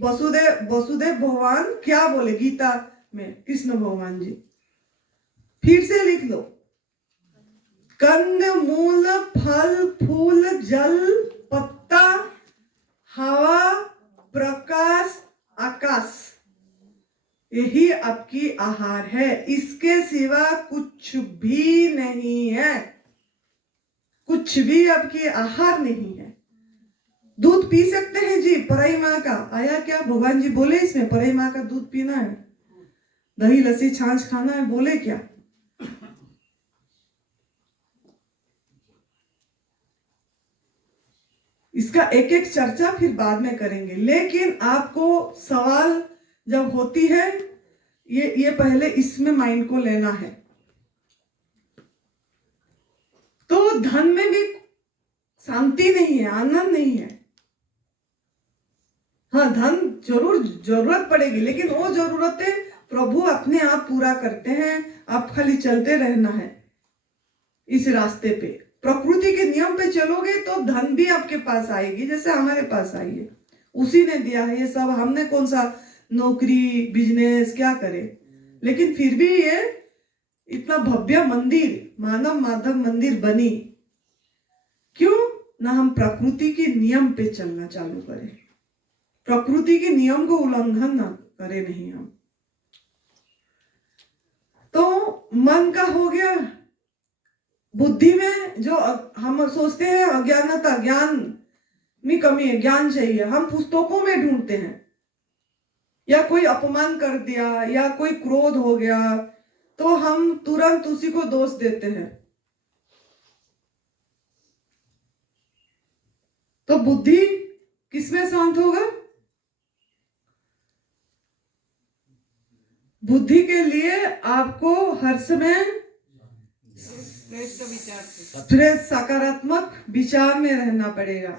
वसुदेव भगवान क्या बोले गीता में? कृष्ण भगवान जी, फिर से लिख लो। कंद मूल, फल, फूल, जल, पत्ता, हवा, प्रकाश, आकाश, यही आपकी आहार है। इसके सिवा कुछ भी नहीं है, कुछ भी आपकी आहार नहीं है। दूध पी सकते हैं जी, पराई माँ का आया क्या? भगवान जी बोले इसमें पराई माँ का दूध पीना है, दही लस्सी छाछ खाना है, बोले क्या? इसका एक एक चर्चा फिर बाद में करेंगे, लेकिन आपको सवाल जब होती है, ये पहले इसमें माइंड को लेना है। तो धन में भी शांति नहीं है, आनंद नहीं है। हाँ, धन जरूर जरूरत पड़ेगी, लेकिन वो जरूरतें प्रभु अपने आप पूरा करते हैं। आप खाली चलते रहना है इस रास्ते पे, प्रकृति के नियम पे चलोगे तो धन भी आपके पास आएगी, जैसे हमारे पास आई है। उसी ने दिया है ये सब, हमने कौन सा नौकरी बिजनेस क्या करे। लेकिन फिर भी ये इतना भव्य मंदिर, मानव माधव मंदिर बनी, क्यों ना हम प्रकृति के नियम पे चलना चालू करें, प्रकृति के नियम को उल्लंघन ना करें नहीं हम। तो मन का हो गया। बुद्धि में जो हम सोचते हैं अज्ञानता, ज्ञान में कमी है, ज्ञान चाहिए, हम पुस्तकों में ढूंढते हैं, या कोई अपमान कर दिया या कोई क्रोध हो गया तो हम तुरंत उसी को दोष देते हैं। तो बुद्धि किसमें शांत होगा? बुद्धि के लिए आपको हर समय फ्रेश सकारात्मक विचार में रहना पड़ेगा,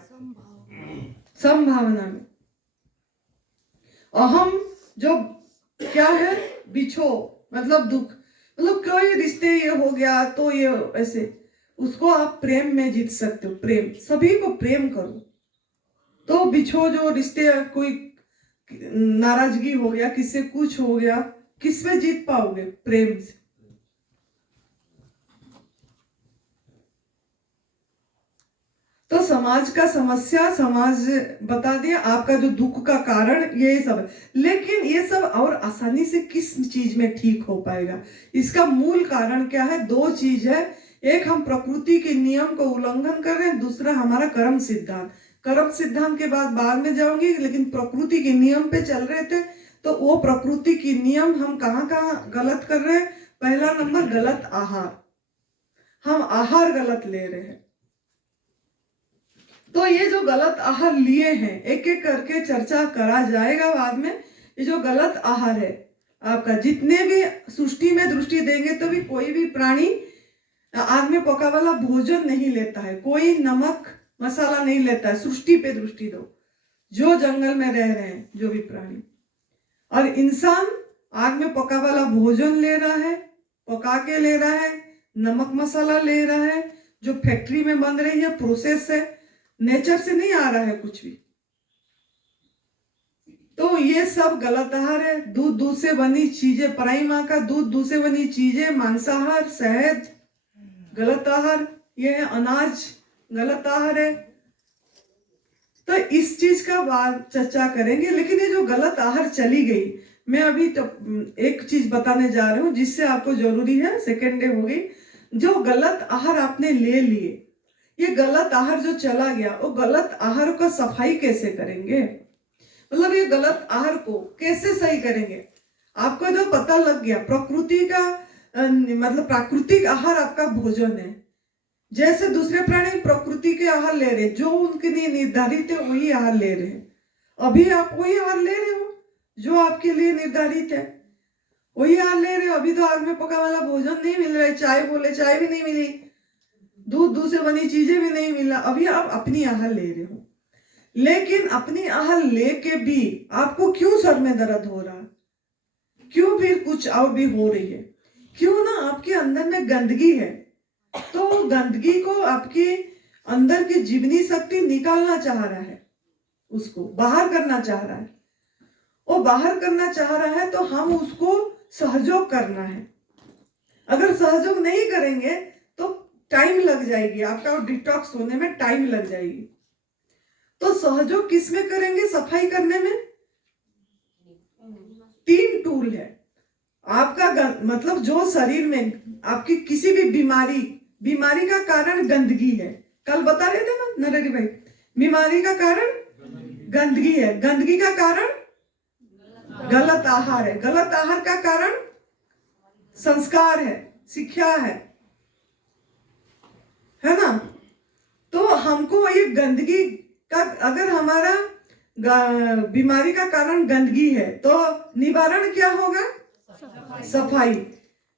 संभावना में। अहम जो क्या है? बिछो मतलब दुख, मतलब कोई रिश्ते ये हो गया तो ये ऐसे, उसको आप प्रेम में जीत सकते हो। प्रेम, सभी को प्रेम करो। तो बिछो जो रिश्ते, कोई नाराजगी हो गया, किससे कुछ हो गया, किस में जीत पाओगे? प्रेम से। तो समाज का समस्या समाज बता दिया, आपका जो दुख का कारण ये सब है। लेकिन ये सब और आसानी से किस चीज में ठीक हो पाएगा? इसका मूल कारण क्या है? दो चीज है। एक, हम प्रकृति के नियम को उल्लंघन कर रहे हैं, दूसरा हमारा कर्म सिद्धांत। कर्म सिद्धांत के बाद में जाऊंगी, लेकिन प्रकृति के नियम पे चल रहे थे। तो वो प्रकृति की नियम हम कहाँ कहाँ गलत कर रहे हैं? पहला नंबर, गलत आहार। हम आहार गलत ले रहे हैं। तो ये जो गलत आहार लिए हैं, एक एक करके चर्चा करा जाएगा बाद में। ये जो गलत आहार है आपका, जितने भी सृष्टि में दृष्टि देंगे तो भी कोई भी प्राणी आग में पका वाला भोजन नहीं लेता है, कोई नमक मसाला नहीं लेता है। सृष्टि पे दृष्टि दो, जो जंगल में रह रहे हैं जो भी प्राणी, और इंसान आग में पका वाला भोजन ले रहा है, पका के ले रहा है, नमक मसाला ले रहा है, जो फैक्ट्री में बन रही है, प्रोसेस है, नेचर से नहीं आ रहा है कुछ भी। तो ये सब गलत आहार है। दूध से बनी चीजें, पराई माँ का दूध से बनी चीजें, मांसाहार, शहद गलत आहार। ये है अनाज, गलत आहार है। तो इस चीज का बाद चर्चा करेंगे। लेकिन ये जो गलत आहार चली गई, मैं अभी तो एक चीज बताने जा रही हूँ जिससे आपको जरूरी है, सेकेंड डे होगी। जो गलत आहार आपने ले लिए, ये गलत आहार जो चला गया, वो गलत आहार का सफाई कैसे करेंगे? मतलब ये गलत आहार को कैसे सही करेंगे? आपको जो पता लग गया प्रकृति का मतलब प्राकृतिक आहार आपका भोजन है। जैसे दूसरे प्राणी प्रकृति के आहार ले रहे, जो उनके लिए निर्धारित है वही आहार ले रहे हैं। अभी आप वही आहार ले रहे हो जो आपके लिए निर्धारित है, वही आहार ले रहे हो। अभी तो आग में पका वाला भोजन नहीं मिल रहा है, चाय बोले चाय भी नहीं मिली, दूध से बनी चीजें भी नहीं मिला। अभी आप अपनी आहार ले रहे हो। लेकिन अपनी आहार लेके भी आपको क्यों सर में दर्द हो रहा है? क्यों फिर कुछ और भी हो रही है? क्यों ना आपके अंदर में गंदगी है। तो गंदगी को आपके अंदर की जीवनी शक्ति निकालना चाह रहा है, उसको बाहर करना चाह रहा है। वो बाहर करना चाह रहा है तो हम उसको सहयोग करना है। अगर सहयोग नहीं करेंगे तो टाइम लग जाएगी, आपका डिटॉक्स होने में टाइम लग जाएगी। तो सहयोग किस में करेंगे? सफाई करने में। 3 टूल है आपका। मतलब जो शरीर में आपकी किसी भी बीमारी का कारण गंदगी है। कल बता रहे थे ना नरेरी भाई, बीमारी का कारण गंदगी है। गंदगी का कारण गलत आहार है। गलत आहार का कारण संस्कार है, शिक्षा है ना? तो हमको ये गंदगी का, अगर हमारा बीमारी का कारण गंदगी है तो निवारण क्या होगा? सफाई।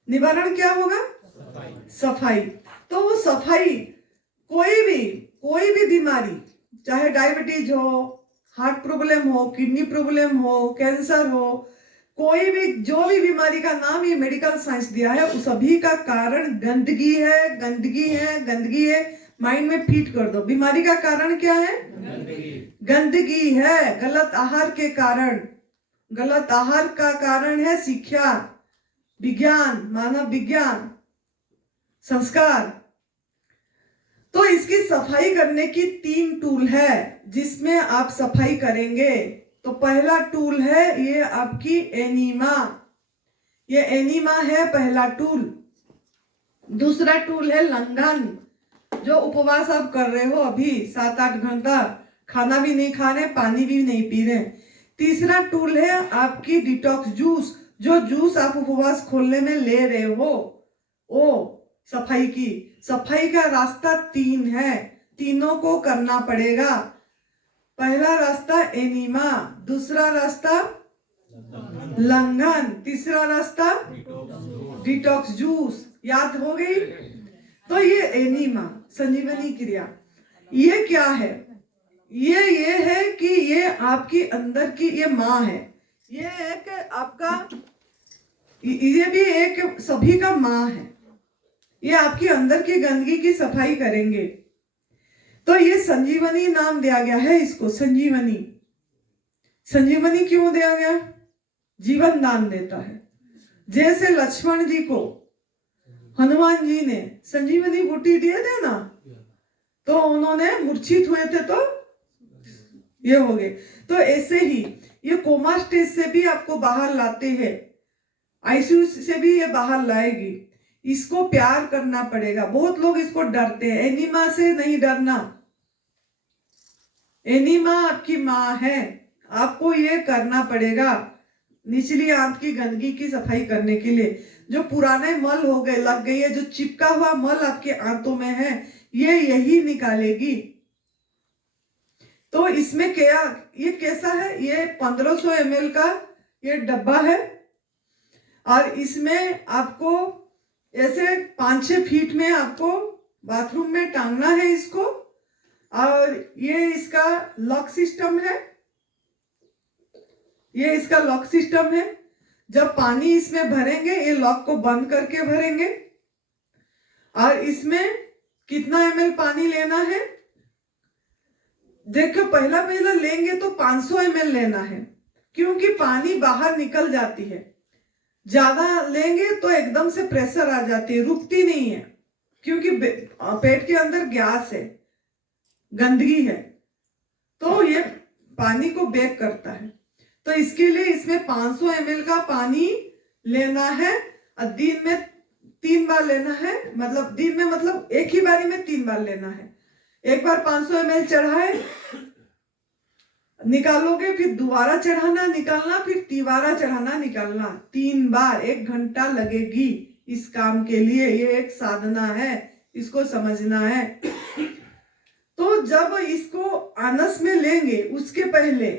निवारण क्या होगा? सफाई। तो वो सफाई, कोई भी बीमारी, चाहे डायबिटीज हो, हार्ट प्रॉब्लम हो, किडनी प्रॉब्लम हो, कैंसर हो, कोई भी जो भी बीमारी का नाम ये मेडिकल साइंस दिया है, उस सभी का कारण गंदगी है, गंदगी है, गंदगी है। माइंड में फीट कर दो, बीमारी का कारण क्या है? गंदगी है। गलत आहार के कारण। गलत आहार का कारण है शिक्षा, विज्ञान, मानव विज्ञान, संस्कार। तो इसकी सफाई करने की 3 टूल है जिसमें आप सफाई करेंगे। तो पहला टूल है ये आपकी एनीमा। ये एनीमा है पहला टूल। दूसरा टूल है लंघन, जो उपवास आप कर रहे हो अभी 7-8 घंटा, खाना भी नहीं खा रहे, पानी भी नहीं पी रहे। तीसरा टूल है आपकी डिटॉक्स जूस, जो जूस आप उपवास खोलने में ले रहे हो, वो सफाई की। सफाई का रास्ता 3 है, तीनों को करना पड़ेगा। पहला रास्ता एनीमा, दूसरा रास्ता लंघन, तीसरा रास्ता डिटॉक्स जूस। याद हो गई? तो ये एनीमा, संजीवनी क्रिया, ये क्या है? ये है कि ये आपकी अंदर की ये माँ है। ये एक आपका, ये भी एक सभी का माँ है। ये आपकी अंदर की गंदगी की सफाई करेंगे। तो ये संजीवनी नाम दिया गया है इसको, संजीवनी। संजीवनी क्यों दिया गया? जीवन दान देता है। जैसे लक्ष्मण जी को हनुमान जी ने संजीवनी बूटी दिए थे ना, तो उन्होंने मूर्छित हुए थे तो ये हो गए। तो ऐसे ही ये कोमा स्टेज से भी आपको बाहर लाते हैं, आईसीयू से भी ये बाहर लाएगी। इसको प्यार करना पड़ेगा। बहुत लोग इसको डरते हैं। एनीमा से नहीं डरना। एनीमा आपकी माँ है, आपको ये करना पड़ेगा। निचली आंत की गंदगी की सफाई करने के लिए जो पुराने मल हो गए, लग गई है, जो चिपका हुआ मल आपके आंतों में है, ये यही निकालेगी। तो इसमें क्या, ये कैसा है? ये 1500 ml का ये डब्बा है और इसमें आपको ऐसे 5-6 फीट में आपको बाथरूम में टांगना है इसको। और ये इसका लॉक सिस्टम है, ये इसका लॉक सिस्टम है। जब पानी इसमें भरेंगे, ये लॉक को बंद करके भरेंगे। और इसमें कितना ml पानी लेना है? देखो, पहला लेंगे तो 500 ml लेना है, क्योंकि पानी बाहर निकल जाती है। ज्यादा लेंगे तो एकदम से प्रेशर आ जाती है, रुकती नहीं है, क्योंकि पेट के अंदर गैस है, गंदगी है, तो ये पानी को बेक करता है। तो इसके लिए इसमें 500 ml का पानी लेना है और दिन में 3 बार लेना है। मतलब दिन में, मतलब एक ही बारी में 3 बार लेना है। एक बार 500 ml चढ़ाए, निकालोगे, फिर दोबारा चढ़ाना निकालना, फिर तिबारा चढ़ाना निकालना, 3 बार। 1 घंटा लगेगी इस काम के लिए। ये एक साधना है, इसको समझना है। तो जब इसको आनस में लेंगे, उसके पहले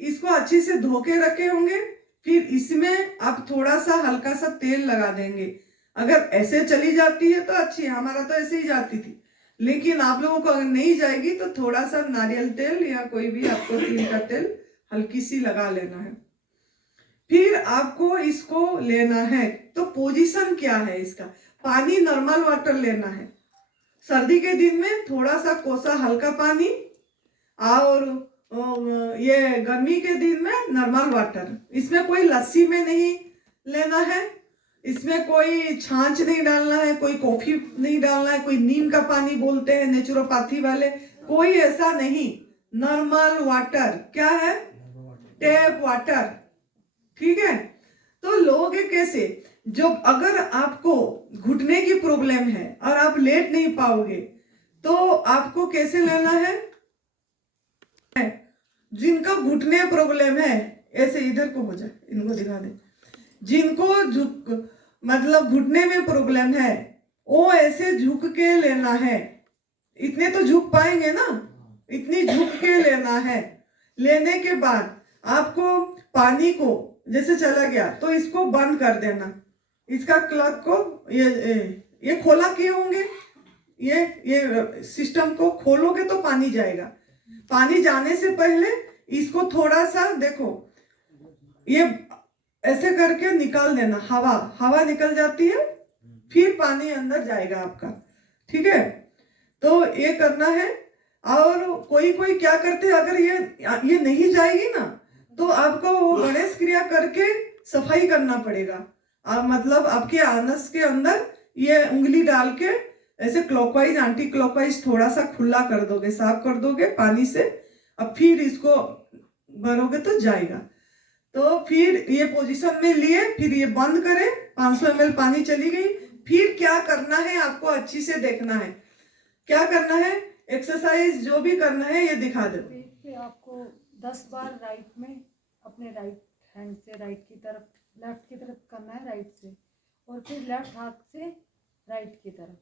इसको अच्छे से धो के रखे होंगे। फिर इसमें आप थोड़ा सा हल्का सा तेल लगा देंगे। अगर ऐसे चली जाती है तो अच्छी है, हमारा तो ऐसे ही जाती थी। लेकिन आप लोगों को अगर नहीं जाएगी तो थोड़ा सा नारियल तेल या कोई भी आपको तिल का तेल हल्की सी लगा लेना है। फिर आपको इसको लेना है। तो पोजीशन क्या है इसका? पानी नॉर्मल वाटर लेना है। सर्दी के दिन में थोड़ा सा कोसा हल्का पानी, और ये गर्मी के दिन में नॉर्मल वाटर। इसमें कोई लस्सी में नहीं लेना है, इसमें कोई छाछ नहीं डालना है, कोई कॉफी नहीं डालना है, कोई नीम का पानी बोलते हैं नेचुरोपैथी वाले, कोई ऐसा नहीं। नॉर्मल वाटर क्या है? Tap water. ठीक है। तो लोगे कैसे? जो अगर आपको घुटने की प्रॉब्लम है और आप लेट नहीं पाओगे, तो आपको कैसे लेना है? जिनका घुटने प्रॉब्लम है, ऐसे इधर को हो जाए, इनको दिखा दे। जिनको मतलब घुटने में प्रॉब्लम है, वो ऐसे झुक के लेना है। इतने तो झुक पाएंगे ना, इतनी झुक के लेना है। लेने के बाद आपको पानी को जैसे चला गया तो इसको बंद कर देना। इसका क्लग को ये खोला किए होंगे, ये सिस्टम को खोलोगे तो पानी जाएगा। पानी जाने से पहले इसको थोड़ा सा देखो, ये ऐसे करके निकाल देना। हवा निकल जाती है, फिर पानी अंदर जाएगा आपका। ठीक है। तो ये करना है। और कोई क्या करते हैं, अगर ये नहीं जाएगी ना, तो आपको वो गणेश क्रिया करके सफाई करना पड़ेगा। मतलब आपके आनस के अंदर ये उंगली डाल के ऐसे क्लॉकवाइज एंटी क्लॉकवाइज थोड़ा सा खुला कर दोगे, साफ कर दोगे पानी से। अब फिर इसको भरोगे तो जाएगा। तो फिर ये पोजीशन में लिए, फिर ये बंद करें। 500 ml पानी चली गई। फिर क्या करना है आपको अच्छी से देखना है। क्या करना है? एक्सरसाइज जो भी करना है ये दिखा दो। पे आपको 10 बार राइट में, अपने राइट हैंड से राइट की तरफ, लेफ्ट की तरफ करना है राइट से, और फिर लेफ्ट हाथ से राइट की तरफ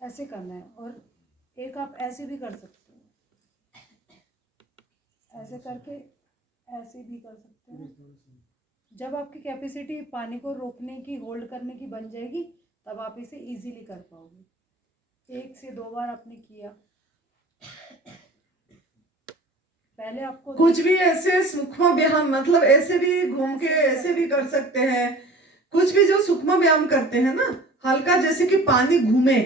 ऐसे करना है। और एक आप ऐसे भी कर सकते हो, ऐसे करके ऐसे भी कर सकते हो। जब आपकी कैपेसिटी पानी को रोकने की, होल्ड करने की बन जाएगी, तब आप इसे इजीली कर पाओगे। 1 से 2 बार आपने किया। पहले आपको कुछ भी ऐसे सूक्ष्म व्यायाम, मतलब ऐसे भी घूम के ऐसे भी कर सकते हैं। कुछ भी जो सूक्ष्म व्यायाम करते हैं ना, हल्का, जैसे कि पानी घूमे,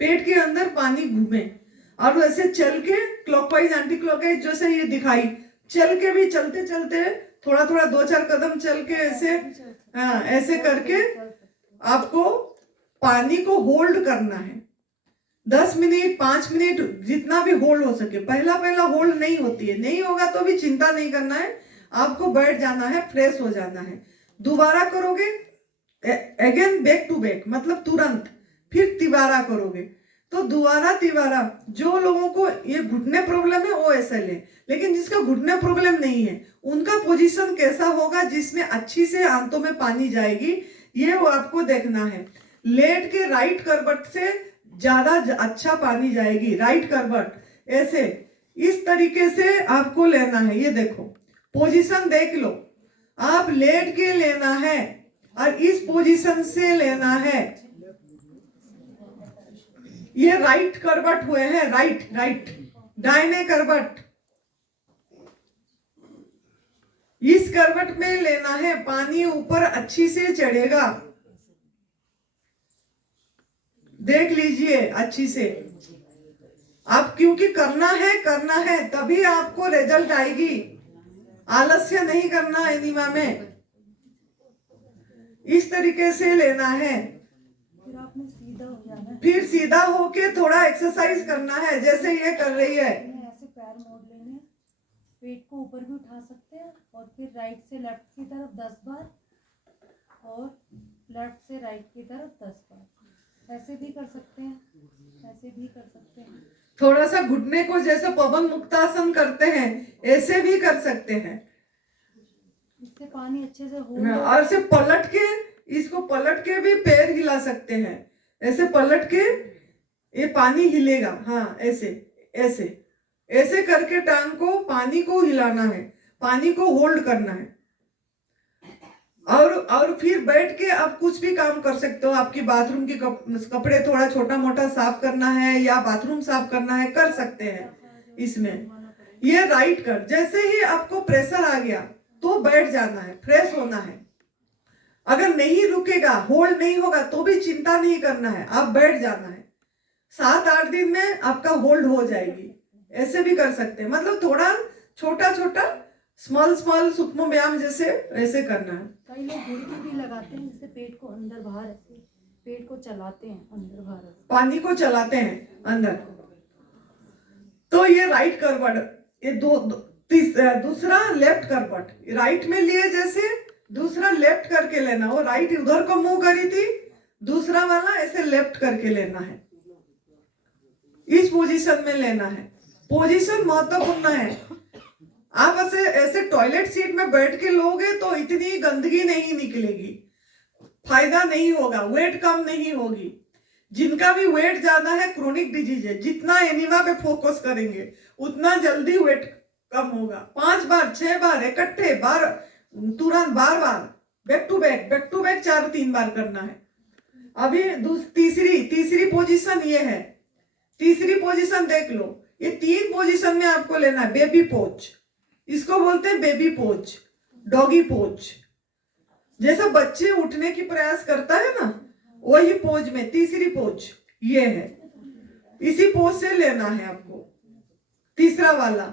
पेट के अंदर पानी घूमे, और वैसे चल के क्लॉकवाइज एंटी क्लॉकवाइज जैसे ये दिखाई चल के भी, चलते चलते थोड़ा थोड़ा 2-4 कदम चल के ऐसे, हाँ ऐसे करके आपको पानी को होल्ड करना है 10 मिनट 5 मिनट, जितना भी होल्ड हो सके। पहला पहला होल्ड नहीं होती है, नहीं होगा तो भी चिंता नहीं करना है, आपको बैठ जाना है, फ्रेश हो जाना है। दोबारा करोगे अगेन बैक टू बैक, मतलब तुरंत, फिर तिबारा करोगे। तो दोबारा तिबारा, जो लोगों को ये घुटने प्रॉब्लम है वो ऐसे ले, लेकिन जिसका घुटने प्रॉब्लम नहीं है उनका पोजीशन कैसा होगा जिसमें अच्छी से आंतों में पानी जाएगी, ये वो आपको देखना है। लेट के राइट करवट से ज्यादा अच्छा पानी जाएगी, राइट करवट ऐसे, इस तरीके से आपको लेना है। ये देखो पोजीशन देख लो, आप लेट के लेना है और इस पोजीशन से लेना है। ये राइट करवट हुए हैं, राइट राइट, दाहिने करवट, इस करवट में लेना है, पानी ऊपर अच्छी से चढ़ेगा, देख लीजिए अच्छी से। आप क्योंकि करना है तभी आपको रिजल्ट आएगी, आलस्य नहीं करना एनीमा में, इस तरीके से लेना है। फिर आपने सीधा हो जाना, फिर सीधा होके थोड़ा एक्सरसाइज करना है, जैसे ये कर रही है। ऐसे पैर मोड़ लेने हैं, पेट को ऊपर भी उठा सकते हैं, और फिर राइट से लेफ्ट की तरफ 10 बार और लेफ्ट से राइट की तरफ 10 बार, ऐसे भी कर सकते हैं, ऐसे भी कर सकते हैं। थोड़ा सा घुटने को जैसे पवन मुक्तासन करते हैं ऐसे भी कर सकते हैं, इससे पानी अच्छे से हो। और से पलट के, इसको पलट के भी पैर हिला सकते हैं, ऐसे पलट के ये पानी हिलेगा। हाँ ऐसे ऐसे ऐसे करके टांग को, पानी को हिलाना है, पानी को होल्ड करना है। और फिर बैठ के आप कुछ भी काम कर सकते हो। आपकी बाथरूम की कपड़े थोड़ा छोटा मोटा साफ करना है या बाथरूम साफ करना है, कर सकते हैं इसमें। ये राइट कर, जैसे ही आपको प्रेशर आ गया तो बैठ जाना है, फ्रेश होना है। अगर नहीं रुकेगा, होल्ड नहीं होगा तो भी चिंता नहीं करना है, आप बैठ जाना है। 7-8 दिन में आपका होल्ड हो जाएगी। ऐसे भी कर सकते हैं, मतलब थोड़ा छोटा छोटा स्मॉल सूक्ष्म व्यायाम जैसे ऐसे करना है। कई लोग गुड़की भी लगाते हैं, जिससे पेट को अंदर बाहर, ऐसे पेट को चलाते हैं अंदर बाहर, पानी को चलाते हैं अंदर। तो ये राइट करवट, ये दूसरा लेफ्ट करवट, राइट में लिए जैसे, दूसरा लेफ्ट करके लेना। वो राइट उधर को मुंह करी थी, दूसरा वाला ऐसे लेफ्ट करके लेना है, इस पोजीशन में लेना है। पोजीशन महत्वपूर्ण है। आप ऐसे टॉयलेट सीट में बैठ के लोगे तो इतनी गंदगी नहीं निकलेगी, फायदा नहीं होगा, वेट कम नहीं होगी। जिनका भी वेट ज्यादा है, क्रोनिक डिजीज है, जितना एनीमा पे फोकस करेंगे उतना जल्दी वेट कम होगा। 5 बार 6 बार इकट्ठे बार, तुरंत बार बार, बैक टू बैक 4-3 बार करना है। अभी तीसरी पोजीशन ये है। तीसरी पोजीशन देख लो, ये 3 पोजीशन में आपको लेना है। बेबी पोज, इसको बोलते हैं बेबी पोज, डॉगी पोज। जैसा बच्चे उठने की प्रयास करता है ना, वही पोज में तीसरी पोज ये है। इसी पोज से लेना है आपको, तीसरा वाला।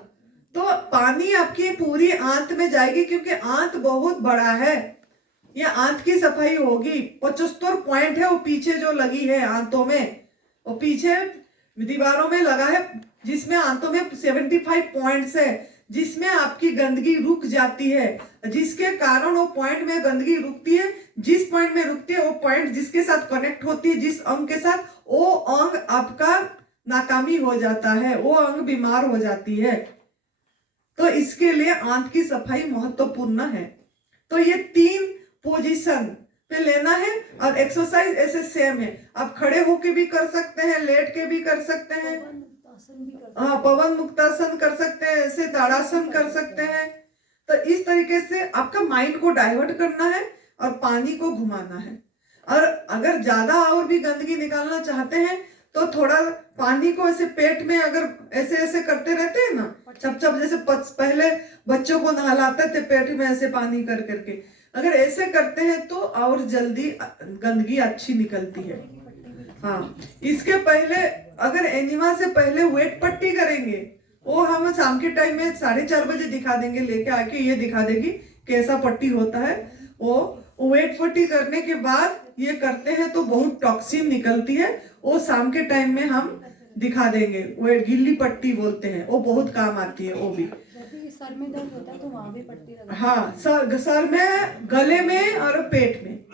तो पानी आपकी पूरी आंत में जाएगी, क्योंकि आंत बहुत बड़ा है। ये आंत की सफाई होगी। 75 पॉइंट है वो पीछे जो लगी है आंतों में, वो पीछे दीवारों में लगा है, जिसमें आंतों में 75 पॉइंट्स है, जिसमें आपकी गंदगी रुक जाती है, जिसके कारण वो पॉइंट में गंदगी रुकती है। जिस पॉइंट में रुकती है वो पॉइंट जिसके साथ कनेक्ट होती है, जिस अंग के साथ, वो अंग आपका नाकामी हो जाता है, वो अंग बीमार हो जाती है। तो इसके लिए आंत की सफाई महत्वपूर्ण है। तो ये 3 पोजीशन पे लेना है। और एक्सरसाइज ऐसे सेम है, आप खड़े होके भी कर सकते हैं, लेट के भी कर सकते हैं, हाँ पवन मुक्तासन कर सकते हैं, ऐसे ताड़ासन कर सकते हैं। तो इस तरीके से आपका माइंड को डाइवर्ट करना है और पानी को घुमाना है। और अगर ज्यादा और भी गंदगी निकालना चाहते हैं तो थोड़ा पानी को ऐसे पेट में अगर ऐसे ऐसे करते रहते हैं ना, चप चप, जैसे पहले बच्चों को नहलाते थे पेट में ऐसे पानी कर करके, अगर ऐसे करते हैं तो और जल्दी गंदगी अच्छी निकलती है। हाँ, इसके पहले अगर एनीमा से पहले वेट पट्टी करेंगे वो हम शाम के टाइम में 4:30 बजे दिखा देंगे, लेके आके ये दिखा देगी कैसा पट्टी होता है। वो वेट पट्टी करने के बाद ये करते हैं तो बहुत टॉक्सिन निकलती है, वो शाम के टाइम में हम दिखा देंगे। वो गिल्ली पट्टी बोलते हैं, वो बहुत काम आती है वो भी। जैसे सर में दर्द होता है तो वहाँ भी पट्टी लगा। हाँ, सर में, गले में और पेट में,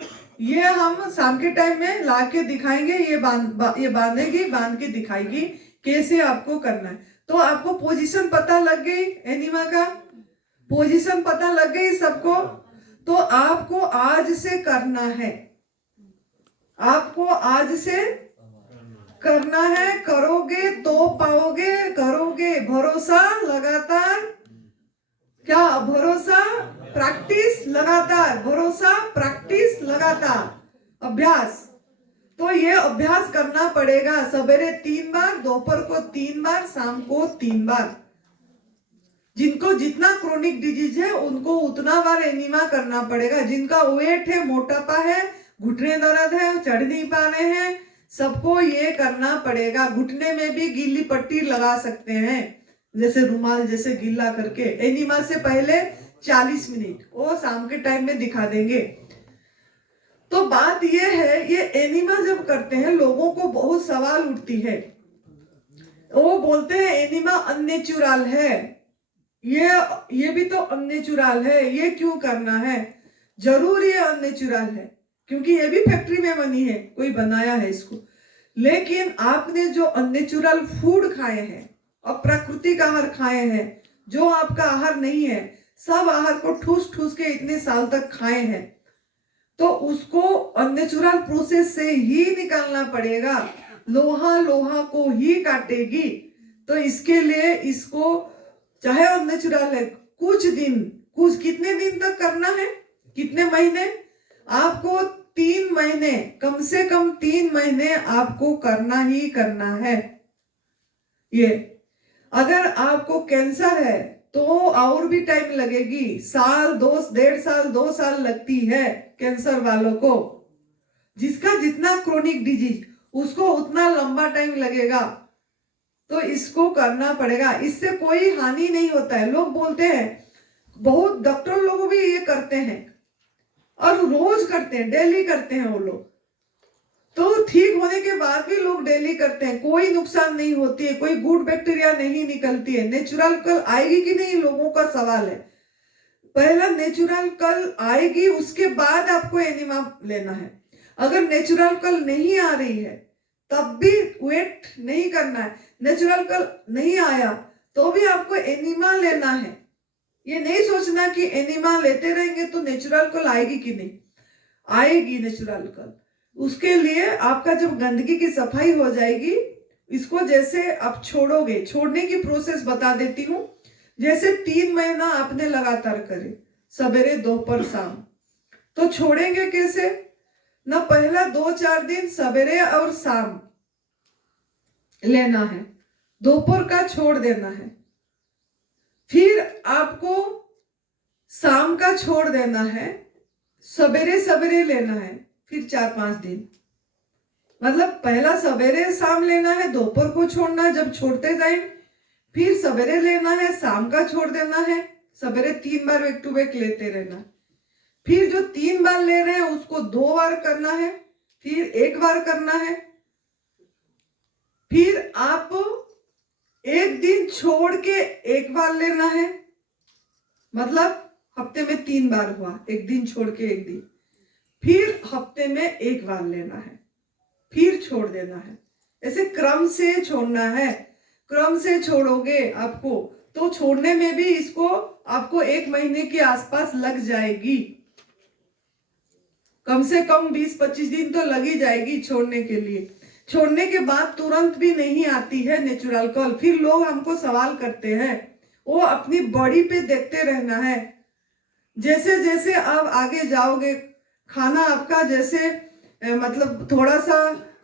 ये हम शाम के टाइम में ला के दिखाएंगे। ये बांधेगी, बांध के दिखाएगी कैसे आपको करना है। तो आपको पोजीशन पता लग गई, एनिमा का पोजीशन पता लग गई सबको। तो आपको आज से करना है, आपको आज से करना है। करोगे तो पाओगे, करोगे, भरोसा लगातार, क्या भरोसा, प्रैक्टिस लगातार, भरोसा, प्रैक्टिस लगातार, अभ्यास। तो ये अभ्यास करना पड़ेगा। सवेरे 3 बार, दोपहर को 3 बार, शाम को 3 बार। जिनको जितना क्रोनिक डिजीज है उनको उतना बार एनीमा करना पड़ेगा। जिनका वेट है, मोटापा है, घुटने दर्द है, चढ़ नहीं पा रहे हैं, सबको ये करना पड़ेगा। घुटने में भी गीली पट्टी लगा सकते हैं, जैसे रुमाल जैसे गीला करके। एनीमा से पहले 40 मिनट, वो शाम के टाइम में दिखा देंगे। तो बात ये है, ये एनीमा जब करते हैं लोगों को बहुत सवाल उठती है। वो बोलते हैं एनीमा अननेचुरल है, ये भी तो अननेचुरल है, ये क्यों करना है? जरूर ये अननेचुरल है, क्योंकि ये भी फैक्ट्री में बनी है, कोई बनाया है इसको। लेकिन आपने जो अननेचुरल फूड खाए हैं, अप्राकृतिक आहार खाए हैं, जो आपका आहार नहीं है, सब आहार को ठूस ठूस के इतने साल तक खाए हैं, तो उसको अननेचुरल प्रोसेस से ही निकालना पड़ेगा। लोहा लोहा को ही काटेगी। तो इसके लिए इसको चाहे अननेचुरल है, कुछ दिन, कितने दिन तक करना है, कितने महीने? आपको 3 महीने, कम से कम 3 महीने आपको करना ही करना है। ये अगर आपको कैंसर है तो और भी टाइम लगेगी, साल, 1.5 साल, 2 साल लगती है कैंसर वालों को। जिसका जितना क्रोनिक डिजीज, उसको उतना लंबा टाइम लगेगा। तो इसको करना पड़ेगा, इससे कोई हानि नहीं होता है। लोग बोलते हैं, बहुत डॉक्टर लोग भी ये करते हैं और रोज करते हैं, डेली करते हैं वो लोग। तो ठीक होने के बाद भी लोग डेली करते हैं, कोई नुकसान नहीं होती है, कोई गुड बैक्टीरिया नहीं निकलती है। नेचुरल कल आएगी कि नहीं, लोगों का सवाल है। पहला नेचुरल कल आएगी, उसके बाद आपको एनिमा लेना है। अगर नेचुरल कल नहीं आ रही है तब भी वेट नहीं करना है। नेचुरल कल नहीं आया तो भी आपको एनिमा लेना है। ये नहीं सोचना कि एनिमा लेते रहेंगे तो नेचुरल कल आएगी कि नहीं, आएगी नेचुरल कल। उसके लिए आपका जब गंदगी की सफाई हो जाएगी, इसको जैसे आप छोड़ोगे, छोड़ने की प्रोसेस बता देती हूँ। जैसे 3 महीना आपने लगातार करे, सवेरे, दोपहर, शाम, तो छोड़ेंगे कैसे ना? पहला 2-4 दिन सवेरे और शाम लेना है, दोपहर का छोड़ देना है। फिर आपको शाम का छोड़ देना है, सवेरे सवेरे लेना है। फिर 4-5 दिन, मतलब पहला सवेरे शाम लेना है, दोपहर को छोड़ना है जब छोड़ते जाए, फिर सवेरे लेना है, शाम का छोड़ देना है, सवेरे 3 बार बैक टू बैक लेते रहना। फिर जो 3 बार ले रहे हैं उसको 2 बार करना है, फिर 1 बार करना है। फिर आप 1 दिन छोड़ के 1 बार लेना है, मतलब हफ्ते में 3 बार हुआ, 1 दिन छोड़ के 1 दिन। फिर हफ्ते में 1 बार लेना है, फिर छोड़ देना है। ऐसे क्रम से छोड़ना है। क्रम से छोड़ोगे आपको, तो छोड़ने में भी इसको आपको 1 महीने के आसपास लग जाएगी, कम से कम 20-25 दिन तो लग ही जाएगी छोड़ने के लिए। छोड़ने के बाद तुरंत भी नहीं आती है नेचुरल कल। फिर लोग हमको सवाल करते हैं, वो अपनी बॉडी पे देखते रहना है। जैसे जैसे आप आगे जाओगे, खाना आपका जैसे मतलब थोड़ा सा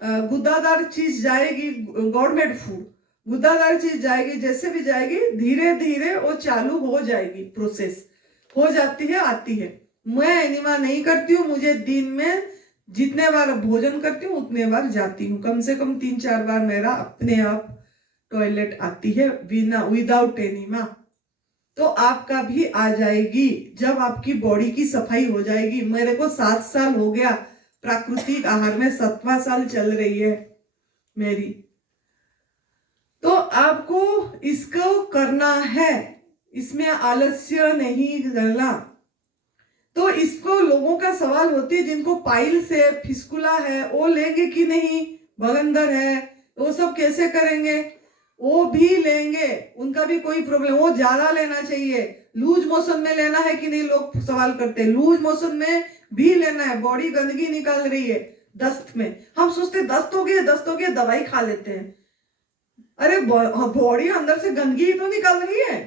गुद्दादार चीज जाएगी, गवर्नमेंट फूड, गुद्दादार चीज जाएगी, जैसे भी जाएगी धीरे धीरे वो चालू हो जाएगी, प्रोसेस हो जाती है, आती है। मैं एनिमा नहीं करती हूँ, मुझे दिन में जितने बार भोजन करती हूँ उतने बार जाती हूँ, कम से कम 3-4 बार मेरा अपने आप टॉयलेट आती है बिना विदाउट एनीमा, तो आपका भी आ जाएगी जब आपकी बॉडी की सफाई हो जाएगी। मेरे को 7 साल हो गया प्राकृतिक आहार में, 7वां साल चल रही है मेरी। तो आपको इसको करना है, इसमें आलस्य नहीं करना। तो इसको लोगों का सवाल होती है जिनको पाइल्स है, फिस्कुला है, वो लेंगे कि नहीं, बगंदर है, वो सब कैसे करेंगे? वो भी लेंगे, उनका भी कोई प्रॉब्लम, वो ज्यादा लेना चाहिए। लूज मोशन में लेना है कि नहीं, लोग सवाल करते हैं। लूज मोशन में भी लेना है, बॉडी गंदगी निकाल रही है। दस्त में हम सोचते दस्त हो गया दवाई खा लेते हैं। अरे बॉडी अंदर से गंदगी तो निकाल रही है,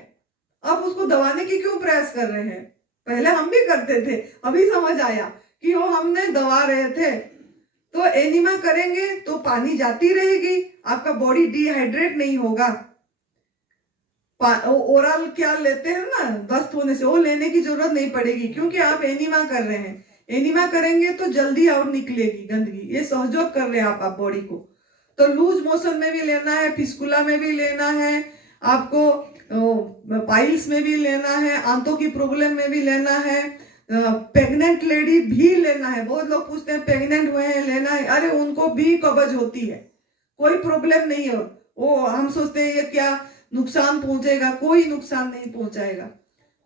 आप उसको दबाने की क्यों प्रयास कर रहे हैं? पहले हम भी करते थे, अभी समझ आया कि वो हमने दबा रहे थे। तो एनीमा करेंगे तो पानी जाती रहेगी, आपका बॉडी डिहाइड्रेट नहीं होगा। ओरल क्या लेते हैं ना दस्त होने से, वो लेने की जरूरत नहीं पड़ेगी क्योंकि आप एनीमा कर रहे हैं। एनीमा करेंगे तो जल्दी और निकलेगी गंदगी, ये सहयोग कर रहे हैं आप बॉडी को। तो लूज मोशन में भी लेना है, फिस्कुला में भी लेना है, आपको पाइल्स में भी लेना है, आंतों की प्रॉब्लम में भी लेना है, प्रेग्नेंट लेडी भी लेना है। बहुत लोग पूछते हैं प्रेग्नेंट हुए हैं लेना है, अरे उनको भी कब्ज होती है, कोई प्रॉब्लम नहीं है। वो हम सोचते हैं ये क्या नुकसान पहुंचेगा, कोई नुकसान नहीं पहुंचाएगा।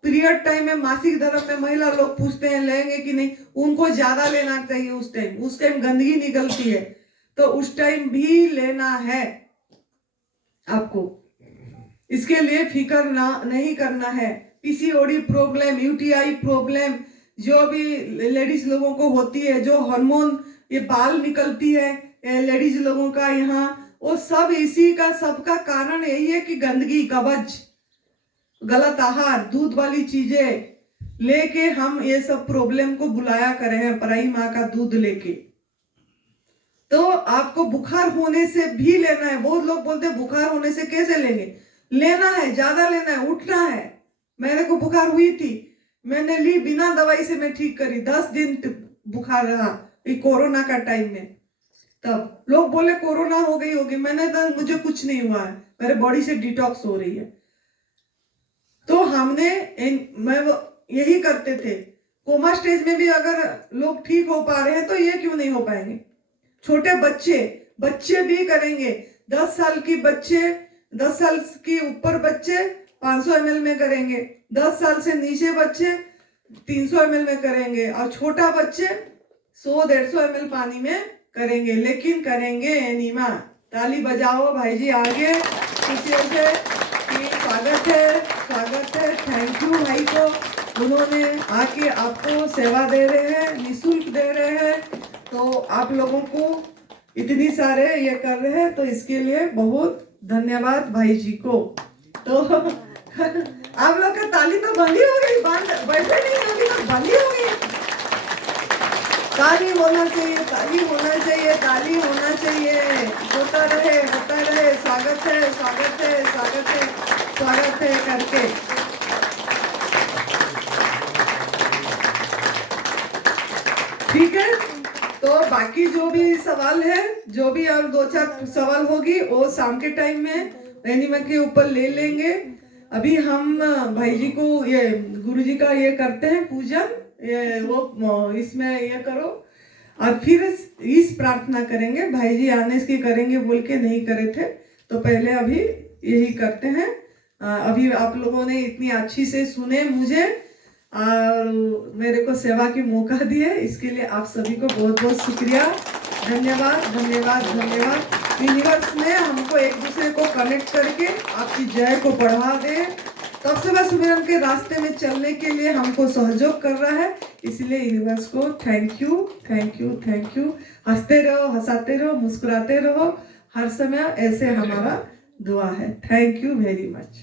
पीरियड टाइम में, मासिक धर्म में महिला लोग पूछते हैं लेंगे कि नहीं, उनको ज्यादा लेना चाहिए। उस टाइम गंदगी निकलती है, तो उस टाइम भी लेना है आपको। इसके लिए फिक्र नहीं करना है। पीसीओडी प्रॉब्लम, यूटीआई प्रॉब्लम जो भी लेडीज लोगों को होती है, जो हार्मोन ये बाल निकलती है लेडीज लोगों का यहाँ, वो सब इसी का सबका कारण यही है कि गंदगी, कब्ज, गलत आहार, दूध वाली चीजें लेके हम ये सब प्रॉब्लम को बुलाया करे हैं, पराई माँ का दूध लेके। तो आपको बुखार होने से भी लेना है। बहुत लोग बोलते हैं बुखार होने से कैसे लेंगे? लेना है, ज्यादा लेना है, उठना है। मेरे को बुखार हुई थी, मैंने ली, बिना दवाई से मैं ठीक करी। 10 दिन बुखार रहा कोरोना का टाइम में। तब लोग बोले कोरोना हो गई होगी, मैंने तो मुझे कुछ नहीं हुआ है, मेरे बॉडी से डिटॉक्स हो रही है। तो हमने मैं यही करते थे। कोमा स्टेज में भी अगर लोग ठीक हो पा रहे हैं तो ये क्यों नहीं हो पाएंगे? छोटे बच्चे भी करेंगे। 10 साल की बच्चे, 10 साल के ऊपर बच्चे 500 ml में करेंगे, 10 साल से नीचे बच्चे 300 ml में करेंगे, और छोटा बच्चे 100-150 ml पानी में करेंगे, लेकिन करेंगे एनीमा। ताली बजाओ भाई जी आगे खुशियों से कि स्वागत है। थैंक यू भाई को, उन्होंने आके आपको सेवा दे रहे हैं, निःशुल्क दे रहे हैं। तो आप लोगों को इतनी सारे ये कर रहे हैं, तो इसके लिए बहुत धन्यवाद भाई जी को। तो आप लोग का ताली तो बंदी हो गई, बैठे नहीं होगी तो बंदी हो गई। ताली होना चाहिए, ताली होना चाहिए, ताली होना चाहिए, होता रहे। स्वागत है करके। ठीक है, तो बाकी जो भी सवाल है, जो भी और 2-4 सवाल होगी वो शाम के टाइम में एनीमा के ऊपर ले लेंगे। अभी हम भाई जी को ये गुरु जी का ये करते हैं पूजन, ये वो इसमें ये करो, और फिर इस प्रार्थना करेंगे। भाई जी आने की करेंगे बोल के नहीं करे थे, तो पहले अभी यही करते हैं। अभी आप लोगों ने इतनी अच्छी से सुने मुझे और मेरे को सेवा की मौका दिए, इसके लिए आप सभी को बहुत बहुत शुक्रिया, धन्यवाद। यूनिवर्स में हमको एक दूसरे को कनेक्ट करके आपकी जय को बढ़ा दे, तब से सुमिरन के रास्ते में चलने के लिए हमको सहयोग कर रहा है। इसलिए यूनिवर्स को थैंक यू। हंसते रहो, हंसाते रहो, मुस्कुराते रहो, हर समय ऐसे हमारा दुआ है। Thank you very much.